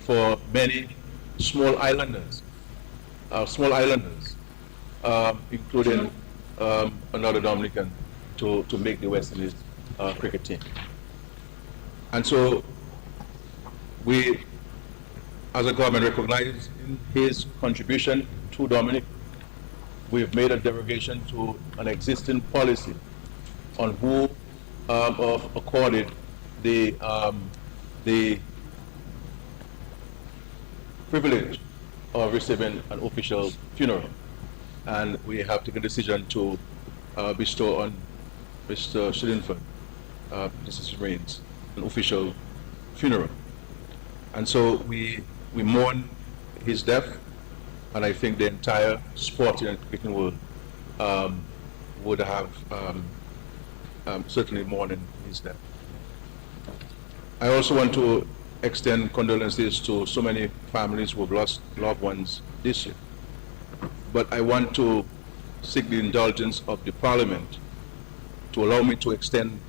for many small islanders, including another Dominican, to make the West Indies cricket team. And so we, as a government, recognize his contribution to Dominica. We've made a derogation to an existing policy on who accorded the privilege of receiving an official funeral. And we have taken a decision to bestow on Mr. Shillingford, Mrs. Rains, an official funeral. And so we mourn his death, and I think the entire sporting and cricketing world would have certainly mourning his death. I also want to extend condolences to so many families who have lost loved ones this year. But I want to seek the indulgence of the Parliament to allow me to extend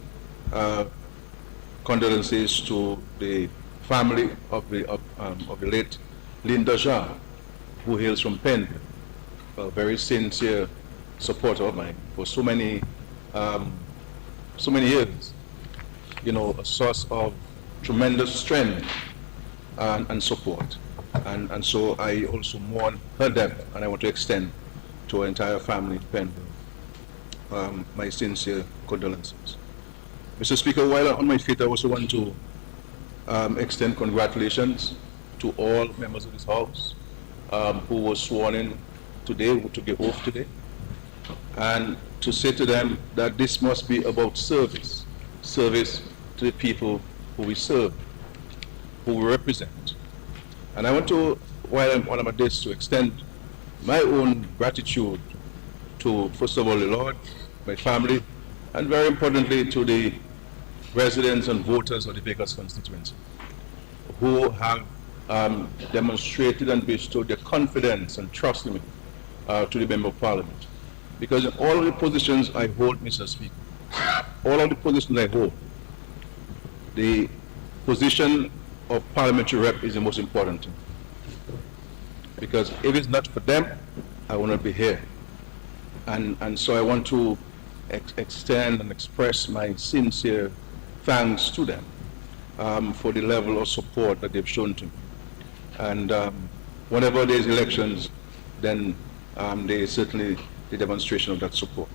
condolences to the family of the late Linda Jar, who hails from Penn, a very sincere supporter of mine for so many years. You know, a source of tremendous strength and support. And so I also mourn her death, and I want to extend to our entire family in Penn my sincere condolences. Mr. Speaker, while on my feet, I also want to extend congratulations to all members of this House who were sworn in today, who took the oath today, and to say to them that this must be about service to the people who we serve, who we represent. And I want to, while I'm at this, to extend my own gratitude to, first of all, the Lord, my family, and very importantly to the residents and voters of the Bakers constituency, who have demonstrated and bestowed their confidence and trust in me to the Member of Parliament. Because in all of the positions I hold, Mr. Speaker, all of the positions I hold, the position of parliamentary rep is the most important thing. Because if it's not for them, I will not be here. And so I want to extend and express my sincere thanks to them for the level of support that they've shown to me. And whenever there's elections, then there is certainly the demonstration of that support.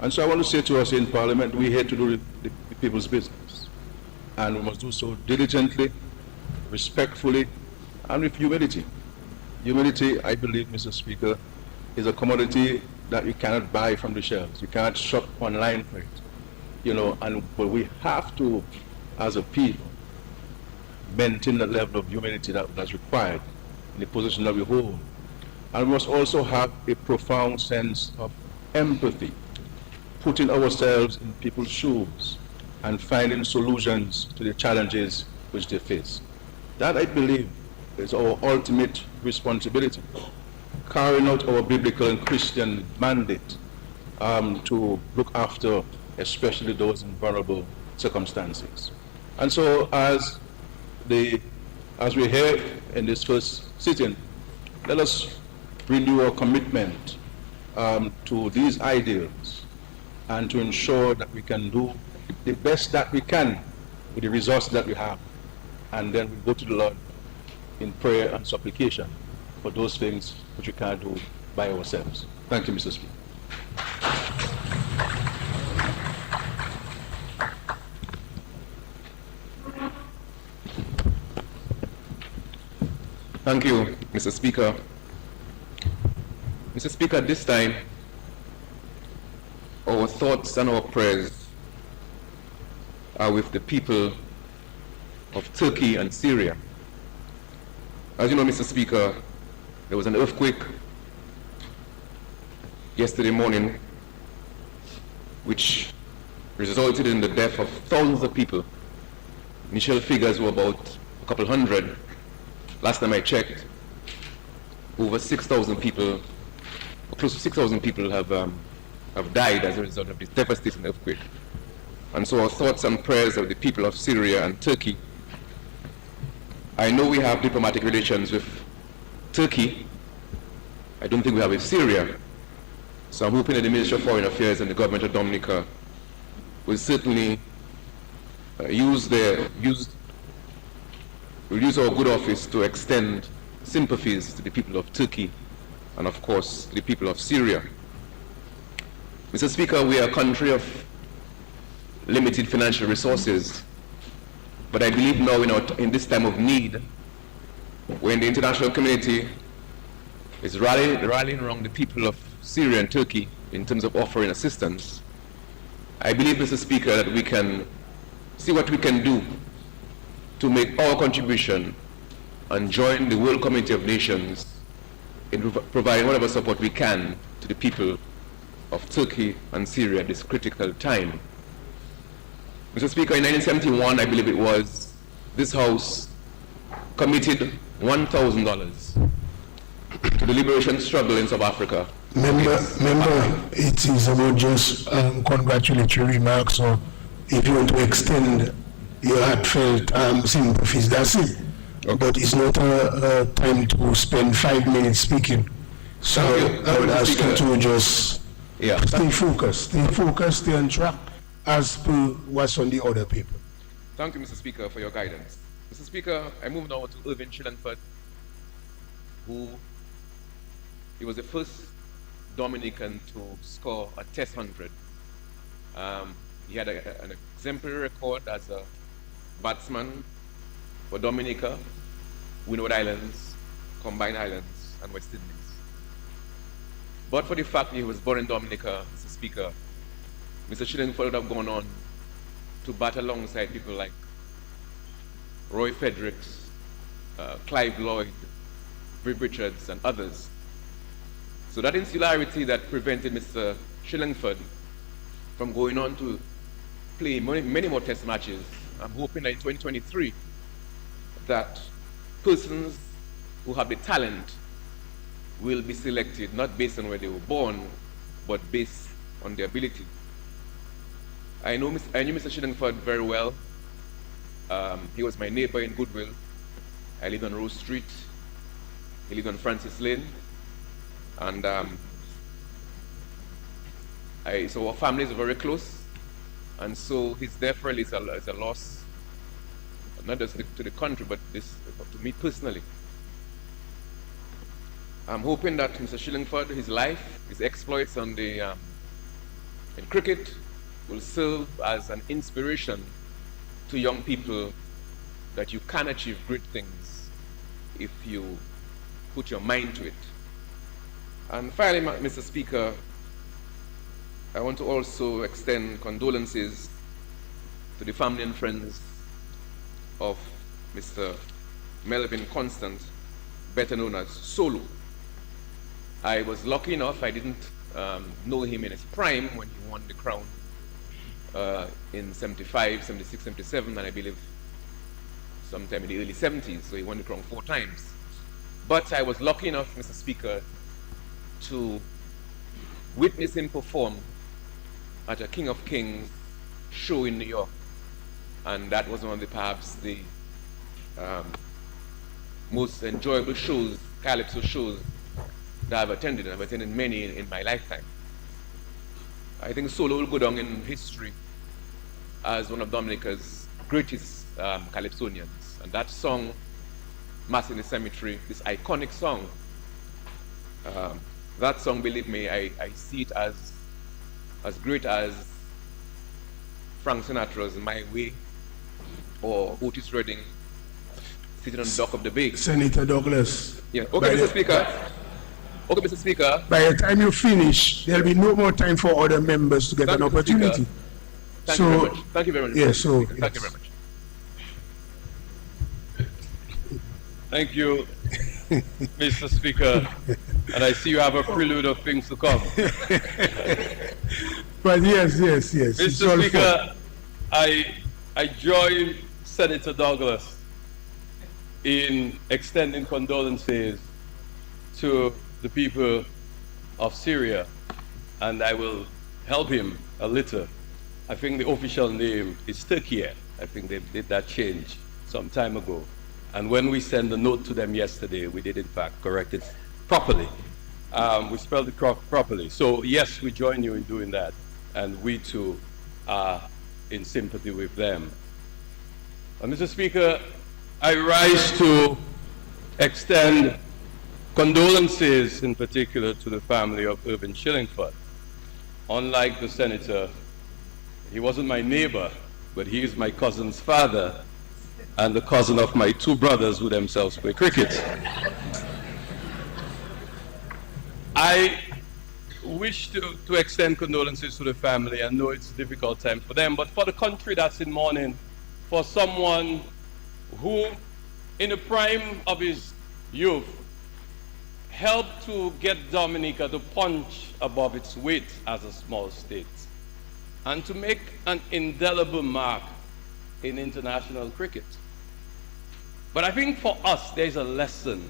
And so I want to say to us in Parliament, we're here to do the people's business. and we must do so diligently, respectfully, and with humility. Humility, I believe, Mr. Speaker, is a commodity that you cannot buy from the shelves. You cannot shop online for it, but we have to, as a people, maintain the level of humility that's required in the position that we hold. And we must also have a profound sense of empathy, putting ourselves in people's shoes and finding solutions to the challenges which they face. That, I believe, is our ultimate responsibility, carrying out our biblical and Christian mandate to look after especially those in vulnerable circumstances. And so as we're here in this first sitting, let us renew our commitment to these ideals and to ensure that we can do the best that we can with the resources that we have. And then we go to the Lord in prayer and supplication for those things which we can't do by ourselves. Thank you, Mr. Speaker. Thank you, Mr. Speaker. Mr. Speaker, at this time, our thoughts and our prayers are with the people of Turkey and Syria. As you know, Mr. Speaker, there was an earthquake yesterday morning which resulted in the death of thousands of people. Initial figures were about a couple hundred. Last time I checked, over 6,000 people, or close to 6,000 people have died as a result of this devastating earthquake. And so our thoughts and prayers of the people of Syria and Turkey. I know we have diplomatic relations with Turkey. I don't think we have with Syria. So I'm hoping that the Ministry of Foreign Affairs and the government of Dominica will certainly use our good office to extend sympathies to the people of Turkey and, of course, the people of Syria. Mr. Speaker, we are a country of limited financial resources, but I believe now in this time of need, when the international community is rallying around the people of Syria and Turkey in terms of offering assistance, I believe, Mr. Speaker, that we can see what we can do to make our contribution and join the world community of nations in providing whatever support we can to the people of Turkey and Syria at this critical time. Mr. Speaker, in 1971, I believe it was, this House committed $1,000 to the liberation struggle in South Africa. Member, it is about just congratulatory remarks, or if you want to extend your heartfelt sympathies, that's it. Okay. But it's not a time to spend 5 minutes speaking. So I would ask you to just stay focused, stay on track as per what's on the other paper. Thank you, Mr. Speaker, for your guidance. Mr. Speaker, I move now to Irvin Schillenford, he was the first Dominican to score a Test 100. He had an exemplary record as a batsman for Dominica, Windward Islands, Combined Islands, and West Indies. But for the fact that he was born in Dominica, Mr. Speaker, Mr. Schillenford would have gone on to bat alongside people like Roy Fredericks, Clive Lloyd, Viv Richards, and others. So that insularity that prevented Mr. Schillenford from going on to play many more Test matches, I'm hoping that in 2023 that persons who have the talent will be selected not based on where they were born, but based on their ability. I knew Mr. Schillenford very well. He was my neighbor in Goodwill. I lived on Rose Street. He lived on Francis Lane. And so our families are very close. And so his death really is a loss, not just to the country, but to me personally. I'm hoping that Mr. Schillenford, his life, his exploits in cricket will serve as an inspiration to young people that you can achieve great things if you put your mind to it. And finally, Mr. Speaker, I want to also extend condolences to the family and friends of Mr. Melvin Constant, better known as Solo. I was lucky enough, I didn't know him in his prime when he won the crown in 75, 76, 77, and I believe sometime in the early 70s, so he won the crown 4 times. But I was lucky enough, Mr. Speaker, to witness him perform at a King of Kings show in New York. And that was one of the, perhaps the most enjoyable shows, calypso shows, that I've attended. I've attended many in my lifetime. I think Solo will go down in history as one of Dominica's greatest calypsonians. And that song, Mass in the Cemetery, this iconic song, that song, believe me, I see it as great as Frank Sinatra's My Way or Otis Redding sitting on the dock of the bay. Senator Douglas. Yeah. Okay, Mr. Speaker. Okay, Mr. Speaker. By the time you finish, there'll be no more time for other members to get an opportunity. Thank you very much. Thank you very much. Yes, so, Thank you very much. Thank you, Mr. Speaker. And I see you have a prelude of things to come. But yes. Mr. Speaker, I join Senator Douglas in extending condolences to the people of Syria, and I will help him a little. I think the official name is Turkey. I think they did that change some time ago. And when we sent a note to them yesterday, we did in fact correct it properly. We spelled it properly. So yes, we join you in doing that. And we too are in sympathy with them. Mr. Speaker, I rise to extend condolences in particular to the family of Irvin Shillingford. Unlike the senator, he wasn't my neighbor, but he is my cousin's father and the cousin of my 2 brothers who themselves play cricket. I wish to extend condolences to the family. I know it's a difficult time for them, but for the country that's in mourning, for someone who, in the prime of his youth, helped to get Dominica to punch above its weight as a small state and to make an indelible mark in international cricket. But I think for us, there's a lesson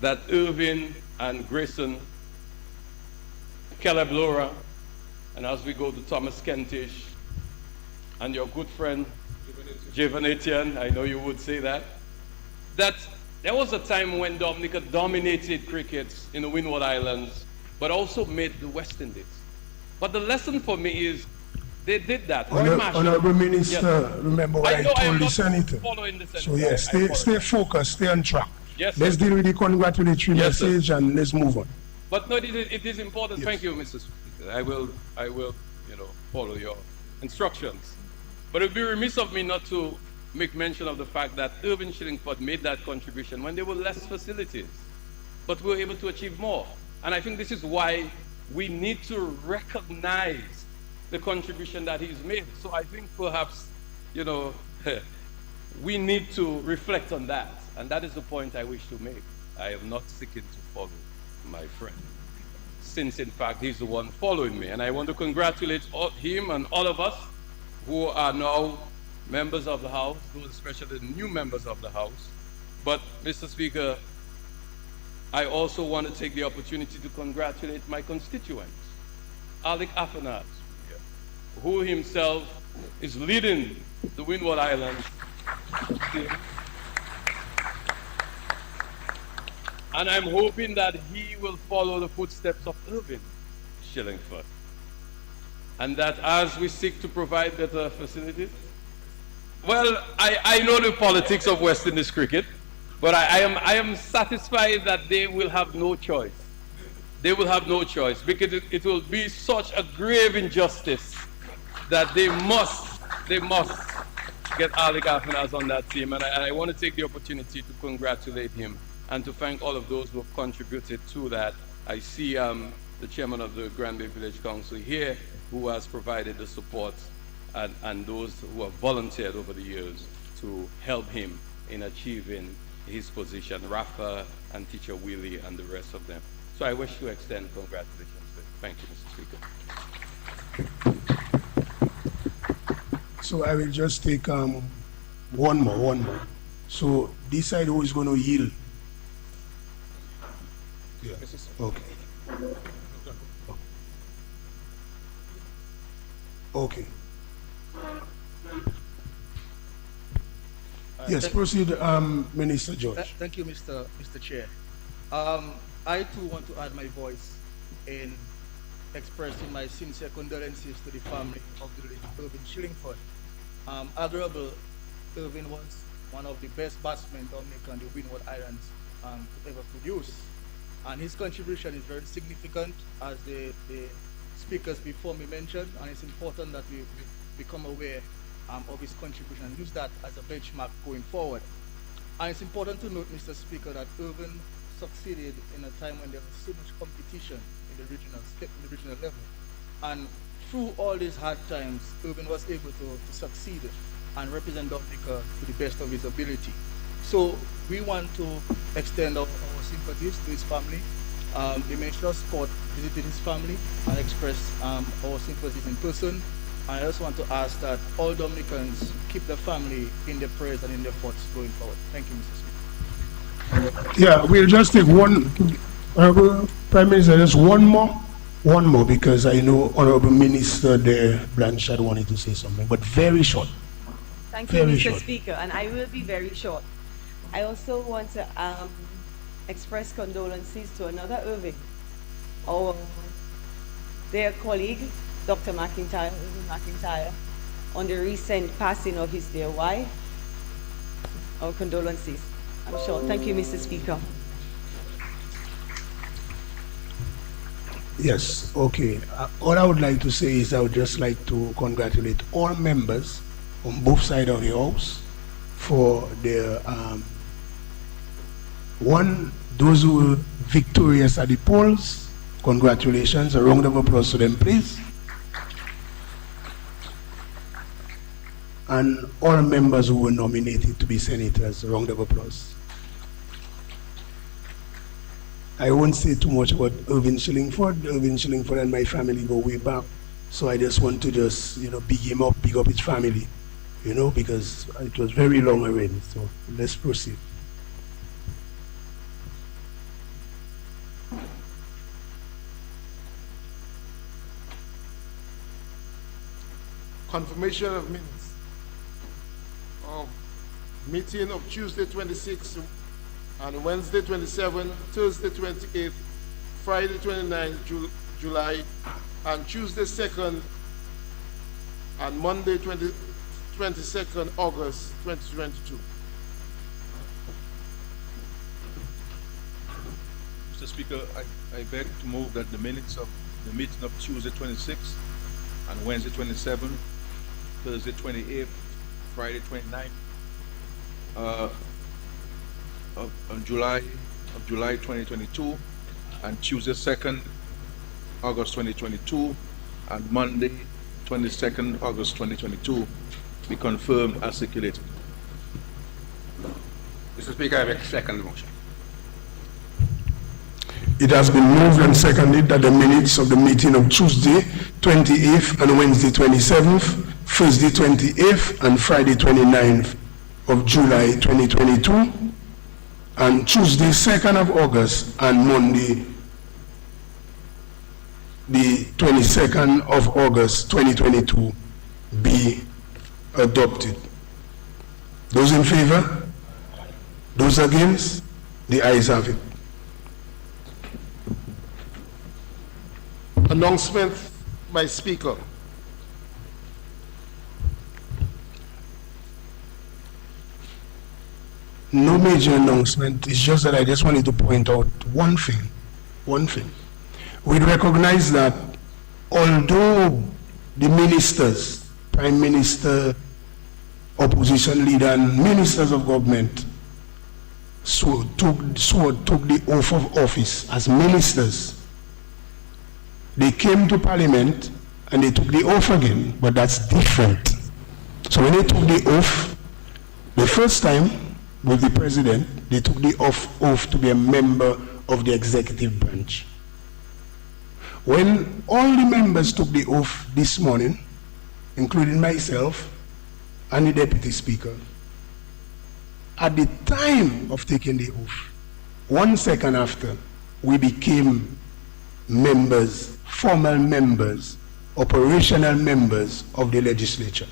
that Irvin and Grayson, Caleb Laura, and as we go to Thomas Kentish, and your good friend, Javanatian, I know you would say that there was a time when Dominica dominated cricket in the Windward Islands, but also made the West Indies. But the lesson for me is they did that. Honorable Minister, yes. Remember what I told the Senator. So yes, stay focused, stay on track. Yes, let's deal with the congratulatory message and let's move on. But no, it is important. Yes. Thank you, Mr. Speaker. I will, follow your instructions. But it would be remiss of me not to make mention of the fact that Irvin Shillingford made that contribution when there were less facilities, but we were able to achieve more. And I think this is why we need to recognize the contribution that he's made. So I think perhaps, we need to reflect on that. And that is the point I wish to make. I am not seeking to follow my friend, since in fact he's the one following me. And I want to congratulate him and all of us who are now members of the House, those especially the new members of the House. But Mr. Speaker, I also want to take the opportunity to congratulate my constituents, Alec Afanas, who himself is leading the Windward Islands team. And I'm hoping that he will follow the footsteps of Irvin Shillingford. And that as we seek to provide better facilities, well, I know the politics of West Indies cricket, but I am satisfied that they will have no choice. They will have no choice because it will be such a grave injustice that they must get all the governors on that team. And I want to take the opportunity to congratulate him and to thank all of those who have contributed to that. I see the chairman of the Grand Bay Village Council here who has provided the support and those who have volunteered over the years to help him in achieving his position, Rafa and Teacher Willie and the rest of them. So I wish to extend congratulations. Thank you, Mr. Speaker. So I will just take one more. So decide who is going to yield. Yeah. Okay. Okay. Yes, proceed, Minister George. Thank you, Mr. Chair. I too want to add my voice in expressing my sincere condolences to the family of the late Irvin Shillingford. Arguable, Irvin was one of the best batsmen Dominica and the Windward Islands could ever produce. And his contribution is very significant, as the speakers before me mentioned, and it's important that we become aware of his contribution and use that as a benchmark going forward. And it's important to note, Mr. Speaker, that Irvin succeeded in a time when there was so much competition in the regional level. And through all these hard times, Irvin was able to succeed and represent Dominica to the best of his ability. So we want to extend our sympathies to his family. The Minister of Sport visited his family and expressed our sympathies in person. I also want to ask that all Dominicans keep the family in their prayers and in their thoughts going forward. Thank you, Mr. Speaker. Yeah, we'll just take one, Honorable Prime Minister, just one more, because I know Honorable Minister there, Blanchard, wanted to say something, but very short. Thank you, Mr. Speaker, and I will be very short. I also want to express condolences to another Irvin, our dear colleague, Dr. McIntyre, Irvin McIntyre, on the recent passing of his dear wife. Our condolences. I'm sure. Thank you, Mr. Speaker. Yes, okay. All I would like to say is I would just like to congratulate all members on both sides of the house for their, those who were victorious at the polls. Congratulations. A round of applause to them, please. And all members who were nominated to be senators, a round of applause. I won't say too much about Irvin Shillingford. Irvin Shillingford and my family go way back. So I just want to just, big him up, big up his family, because it was very long already. So let's proceed. Confirmation of minutes of meeting of Tuesday 26th and Wednesday 27th, Thursday 28th, Friday 29th July, and Tuesday 2nd and Monday 22nd August 2022. Mr. Speaker, I beg to move that the minutes of the meeting of Tuesday 26th and Wednesday 27th, Thursday 28th, Friday 29th of July 2022, and Tuesday 2nd August 2022, and Monday 22nd August 2022 be confirmed as circulated. Mr. Speaker, I make a second motion. It has been moved and seconded that the minutes of the meeting of Tuesday 28th and Wednesday 27th, Thursday 28th and Friday 29th of July 2022, and Tuesday 2nd of August and Monday the 22nd of August 2022 be adopted. Those in favor? Those against? The ayes have it. Announcement by Speaker. No major announcement. It's just that I just wanted to point out one thing. We recognize that although the ministers, Prime Minister, opposition leader and ministers of government took the oath of office as ministers. They came to parliament and they took the oath again, but that's different. So when they took the oath, the first time with the president, they took the oath to be a member of the executive branch. When all the members took the oath this morning, including myself and the deputy speaker, at the time of taking the oath, 1 second after, we became members, formal members, operational members of the legislature.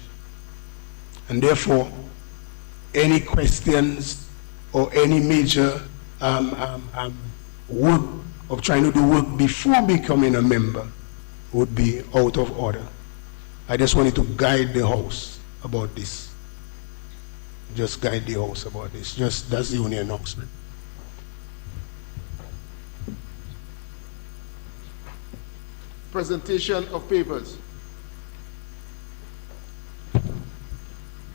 And therefore, any questions or any major work of trying to do work before becoming a member would be out of order. I just wanted to guide the House about this. Just guide the House about this. That's the only announcement. Presentation of papers.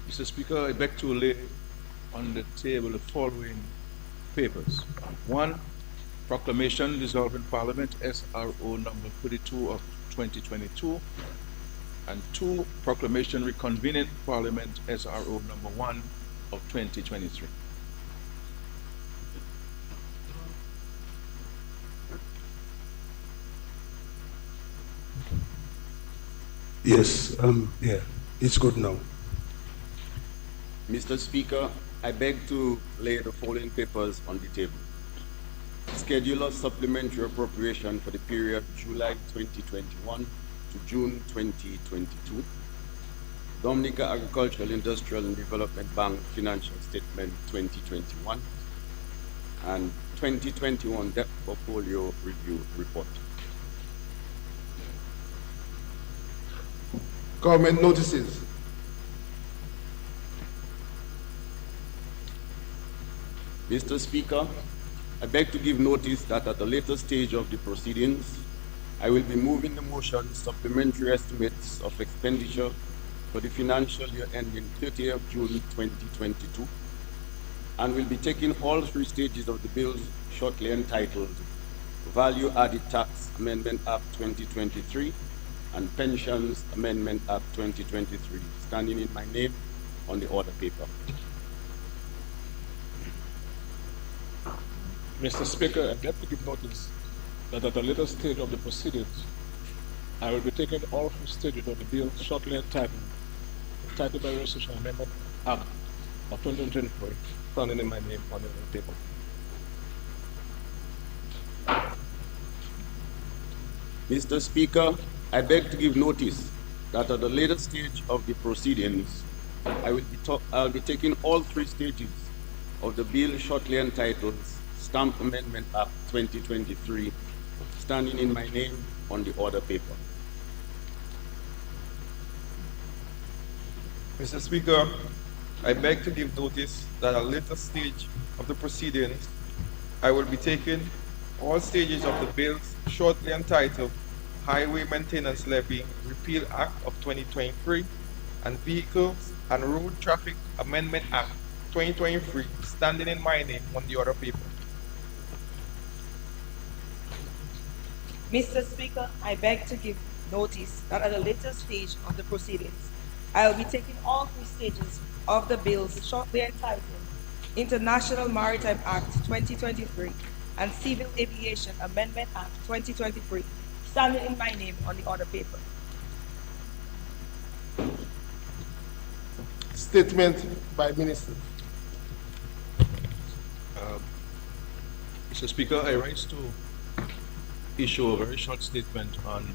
Mr. Speaker, I beg to lay on the table the following papers. 1, Proclamation dissolving Parliament, SRO number 32 of 2022. And 2, Proclamation reconvening Parliament, SRO number 1 of 2023. Yes, yeah, it's good now. Mr. Speaker, I beg to lay the following papers on the table. Schedule of supplementary appropriation for the period July 2021 to June 2022. Dominica Agricultural, Industrial and Development Bank Financial Statement 2021 and 2021 Debt Portfolio Review Report. Government notices. Mr. Speaker, I beg to give notice that at a later stage of the proceedings, I will be moving the motion supplementary estimates of expenditure for the financial year ending 30th of June 2022, and will be taking all 3 stages of the bills shortly entitled Value Added Tax Amendment Act 2023 and Pensions Amendment Act 2023, standing in my name on the order paper. Mr. Speaker, I beg to give notice that at a later stage of the proceedings, I will be taking all 3 stages of the bill shortly entitled by Resolution Amendment Act of 2023, standing in my name on the paper. Mr. Speaker, I beg to give notice that at a later stage of the proceedings, I'll be taking all 3 stages of the bill shortly entitled Stamp Amendment Act 2023, standing in my name on the order paper. Mr. Speaker, I beg to give notice that at a later stage of the proceedings, I will be taking all stages of the bills shortly entitled Highway Maintenance Levy Repeal Act of 2023 and Vehicles and Road Traffic Amendment Act 2023, standing in my name on the order paper. Mr. Speaker, I beg to give notice that at a later stage of the proceedings, I will be taking all 3 stages of the bills shortly entitled International Maritime Act 2023 and Civil Aviation Amendment Act 2023, standing in my name on the order paper. Statement by Minister. Mr. Speaker, I rise to issue a very short statement on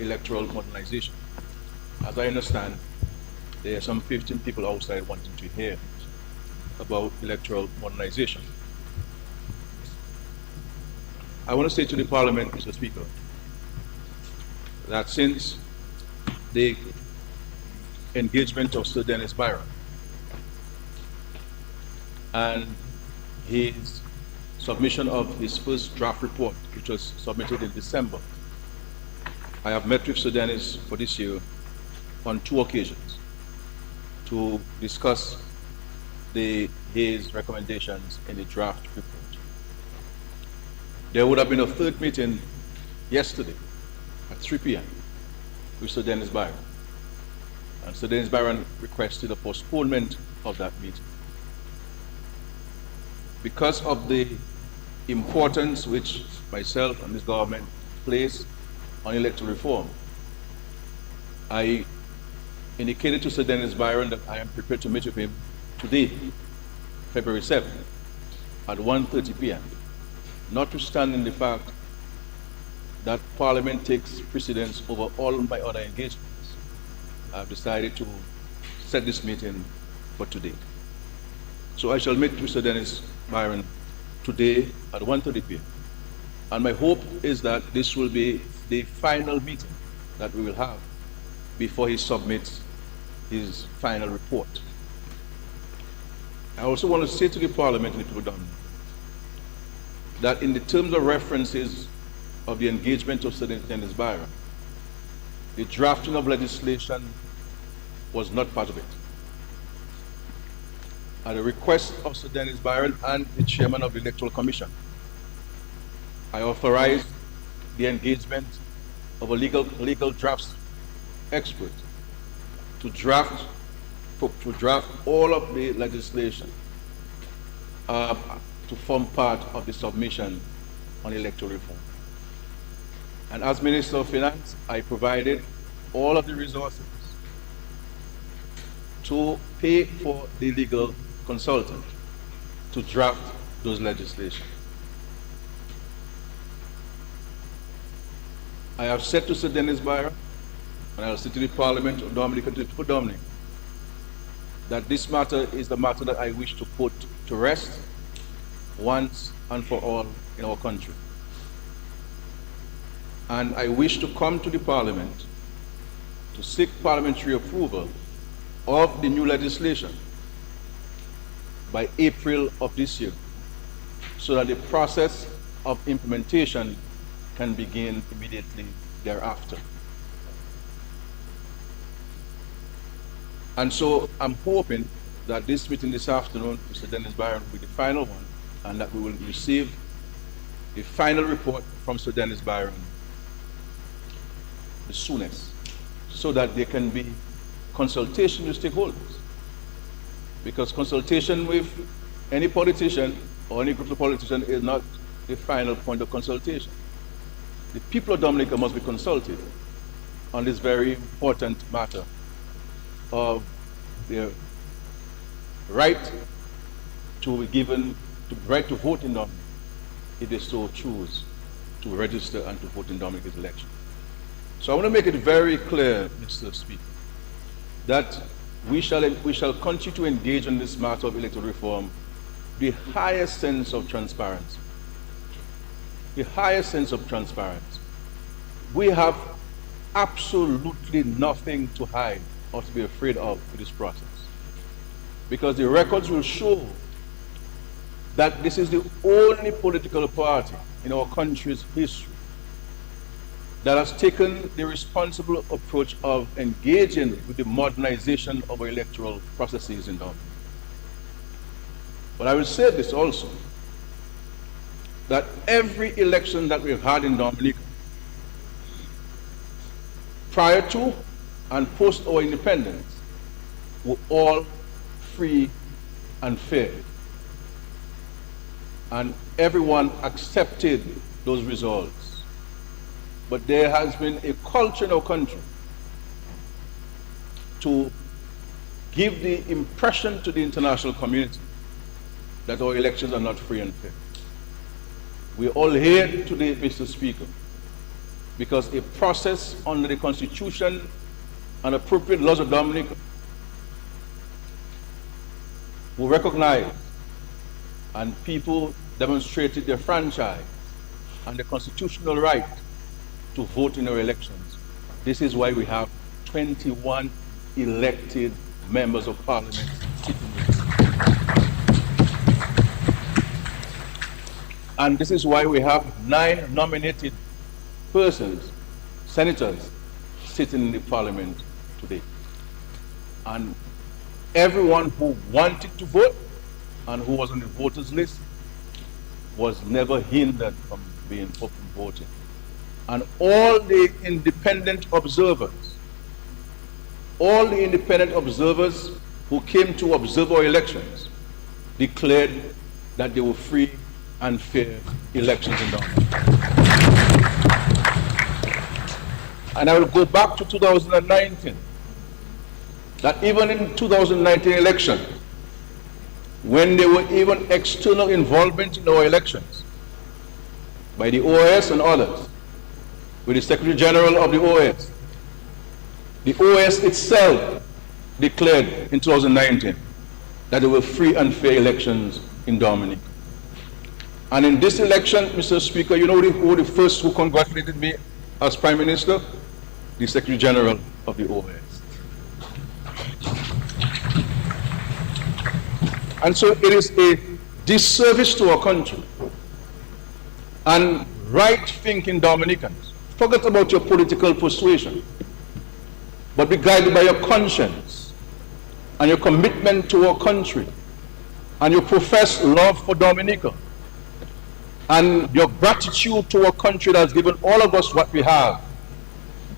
electoral modernization. As I understand, there are some 15 people outside wanting to hear about electoral modernization. I want to say to the Parliament, Mr. Speaker, that since the engagement of Sir Dennis Byron and his submission of his first draft report, which was submitted in December, I have met with Sir Dennis for this year on 2 occasions to discuss his recommendations in the draft report. There would have been a third meeting yesterday at 3 p.m. with Sir Dennis Byron. And Sir Dennis Byron requested a postponement of that meeting. Because of the importance which myself and this government place on electoral reform, I indicated to Sir Dennis Byron that I am prepared to meet with him today, February 7th, at 1:30 p.m., notwithstanding the fact that Parliament takes precedence over all my other engagements. I've decided to set this meeting for today. So I shall meet with Sir Dennis Byron today at 1:30 p.m. And my hope is that this will be the final meeting that we will have before he submits his final report. I also want to say to the Parliament and the people down there that in the terms of references of the engagement of Sir Dennis Byron, the drafting of legislation was not part of it. At the request of Sir Dennis Byron and the chairman of the Electoral Commission, I authorized the engagement of a legal drafts expert to draft all of the legislation to form part of the submission on electoral reform. And as Minister of Finance, I provided all of the resources to pay for the legal consultant to draft those legislation. I have said to Sir Dennis Byron, and I will say to the Parliament of Dominica, to the people of Dominica, that this matter is the matter that I wish to put to rest once and for all in our country. And I wish to come to the Parliament to seek parliamentary approval of the new legislation by April of this year, so that the process of implementation can begin immediately thereafter. And so I'm hoping that this meeting this afternoon, Mr. Dennis Byron, will be the final one, and that we will receive the final report from Sir Dennis Byron the soonest, so that there can be consultation with stakeholders. Because consultation with any politician or any group of politicians is not the final point of consultation. The people of Dominica must be consulted on this very important matter of their right to be given, the right to vote in Dominica, if they so choose to register and to vote in Dominica's election. So I want to make it very clear, Mr. Speaker, that we shall continue to engage in this matter of electoral reform with the highest sense of transparency. The highest sense of transparency. We have absolutely nothing to hide or to be afraid of with this process. Because the records will show that this is the only political party in our country's history that has taken the responsible approach of engaging with the modernization of our electoral processes in Dominica. But I will say this also, that every election that we've had in Dominica, prior to and post our independence, were all free and fair. And everyone accepted those results. But there has been a culture in our country to give the impression to the international community that our elections are not free and fair. We're all here today, Mr. Speaker, because a process under the Constitution and appropriate laws of Dominica will recognize, and people demonstrated their franchise and the constitutional right to vote in our elections. This is why we have 21 elected members of Parliament sitting with us. And this is why we have 9 nominated persons, senators, sitting in the Parliament today. And everyone who wanted to vote and who was on the voters list was never hindered from being open voting. And all the independent observers who came to observe our elections declared that they were free and fair elections in Dominica. And I will go back to 2019, that even in 2019 election, when there were even external involvement in our elections by the OAS and others, with the Secretary General of the OAS itself declared in 2019 that there were free and fair elections in Dominica. And in this election, Mr. Speaker, you know who the first who congratulated me as Prime Minister? The Secretary General of the OAS. And so it is a disservice to our country and right-thinking Dominicans. Forget about your political persuasion, but be guided by your conscience and your commitment to our country and your professed love for Dominica and your gratitude to our country that has given all of us what we have,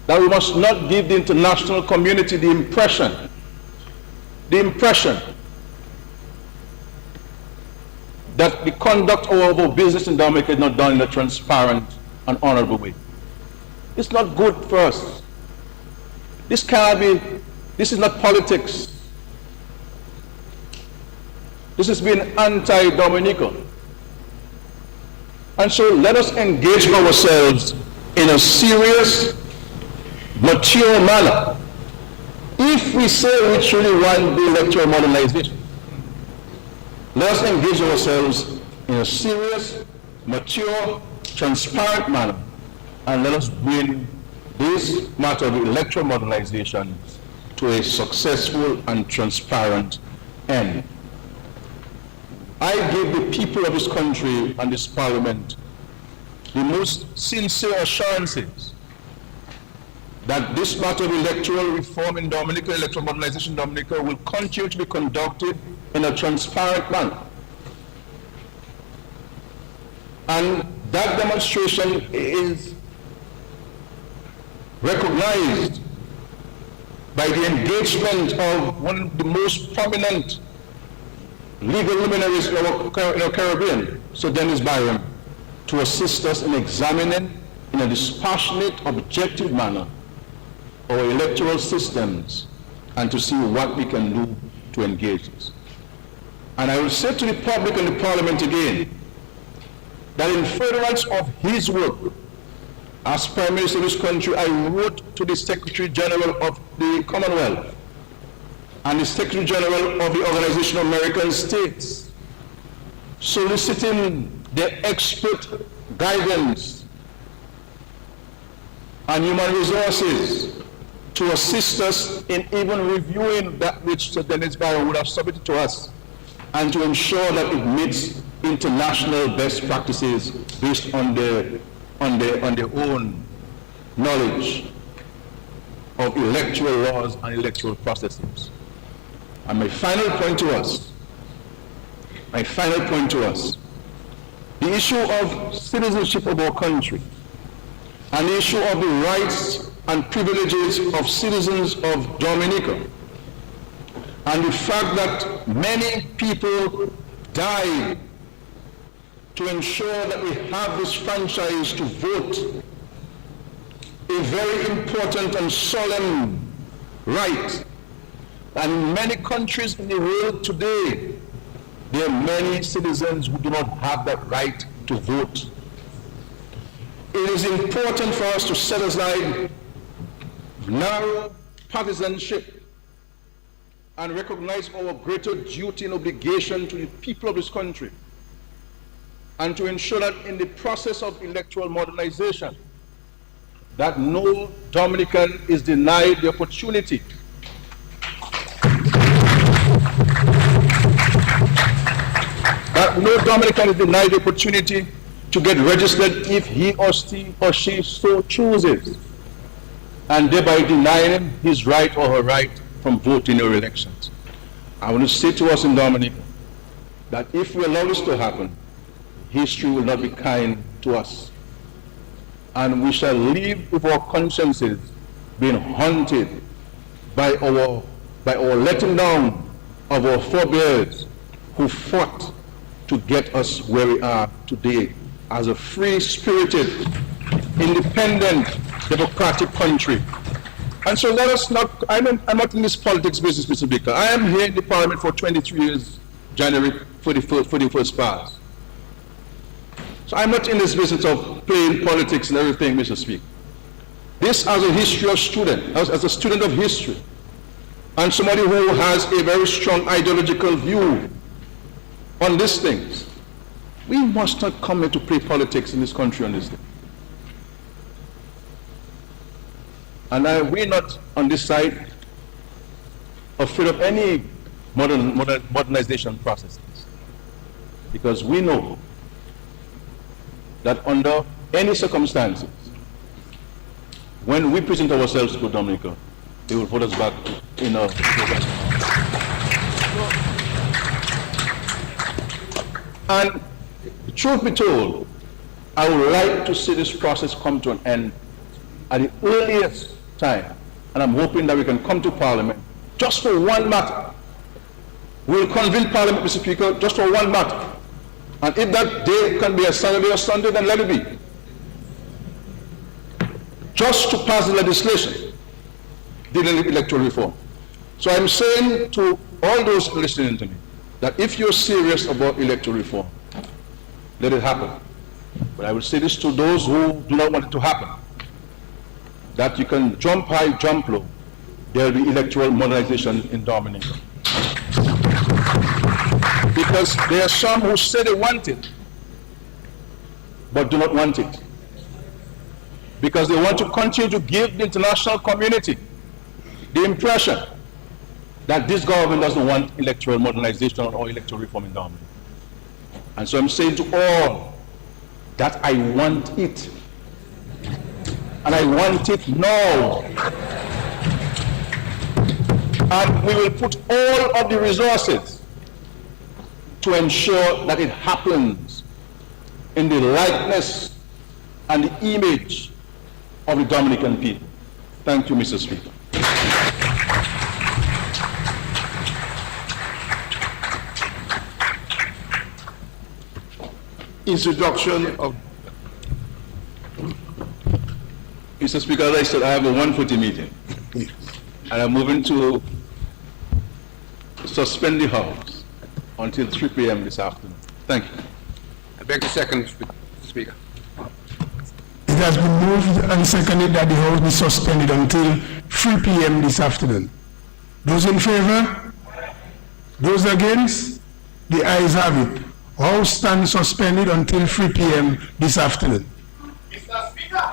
that we must not give the international community the impression that the conduct of our business in Dominica is not done in a transparent and honorable way. It's not good for us. This is not politics. This has been anti-Dominica. And so let us engage ourselves in a serious, mature manner. If we say we truly want the electoral modernization, let us engage ourselves in a serious, mature, transparent manner, and let us bring this matter of electoral modernization to a successful and transparent end. I give the people of this country and this parliament the most sincere assurances that this matter of electoral reform in Dominica, electoral modernization in Dominica, will continue to be conducted in a transparent manner. And that demonstration is recognized by the engagement of one of the most prominent legal luminaries in our Caribbean, Sir Dennis Byron, to assist us in examining in a dispassionate, objective manner our electoral systems and to see what we can do to engage this. And I will say to the public and the Parliament again that in furtherance of his work as Prime Minister of this country, I wrote to the Secretary General of the Commonwealth and the Secretary General of the Organization of American States, soliciting their expert guidance and human resources to assist us in even reviewing that which Sir Dennis Byron would have submitted to us and to ensure that it meets international best practices based on their own knowledge of electoral laws and electoral processes. And my final point to us, the issue of citizenship of our country and the issue of the rights and privileges of citizens of Dominica, and the fact that many people died to ensure that we have this franchise to vote, a very important and solemn right. And in many countries in the world today, there are many citizens who do not have that right to vote. It is important for us to set aside narrow partisanship and recognize our greater duty and obligation to the people of this country, and to ensure that in the process of electoral modernization, that no Dominican is denied the opportunity to get registered if he or she so chooses, and thereby denying him his right or her right from voting or elections. I want to say to us in Dominica that if we allow this to happen, history will not be kind to us. And we shall live with our consciences being haunted by our letting down of our forebears who fought to get us where we are today as a free-spirited, independent, democratic country. And so let us not, I'm not in this politics business, Mr. Speaker. I am here in the Parliament for 23 years, January 41st passed. So I'm not in this business of playing politics and everything, Mr. Speaker. This as a history of student, as a student of history, and somebody who has a very strong ideological view on these things. We must not come here to play politics in this country on this day. And we're not on this side afraid of any modernization processes, because we know that under any circumstances, when we present ourselves to Dominica, they will put us back in a And truth be told, I would like to see this process come to an end at the earliest time. And I'm hoping that we can come to Parliament just for one matter. We'll convene Parliament, Mr. Speaker, just for one matter. And if that day can be a Saturday or Sunday, then let it be. Just to pass the legislation dealing with electoral reform. So I'm saying to all those listening to me that if you're serious about electoral reform, let it happen. But I will say this to those who do not want it to happen, that you can jump high, jump low. There will be electoral modernization in Dominica. Because there are some who say they want it, but do not want it. Because they want to continue to give the international community the impression that this government doesn't want electoral modernization or electoral reform in Dominica. And so I'm saying to all that I want it. And I want it now. And we will put all of the resources to ensure that it happens in the likeness and the image of the Dominican people. Thank you, Mr. Speaker. Introduction of... Mr. Speaker, as I said, I have a 1:40 meeting. And I'm moving to suspend the House until 3 p.m. this afternoon. Thank you. I beg to second, Speaker. It has been moved and seconded that the House be suspended until 3 p.m. this afternoon. Those in favor? Those against? The ayes have it. House stands suspended until 3 p.m. this afternoon. Mr. Speaker.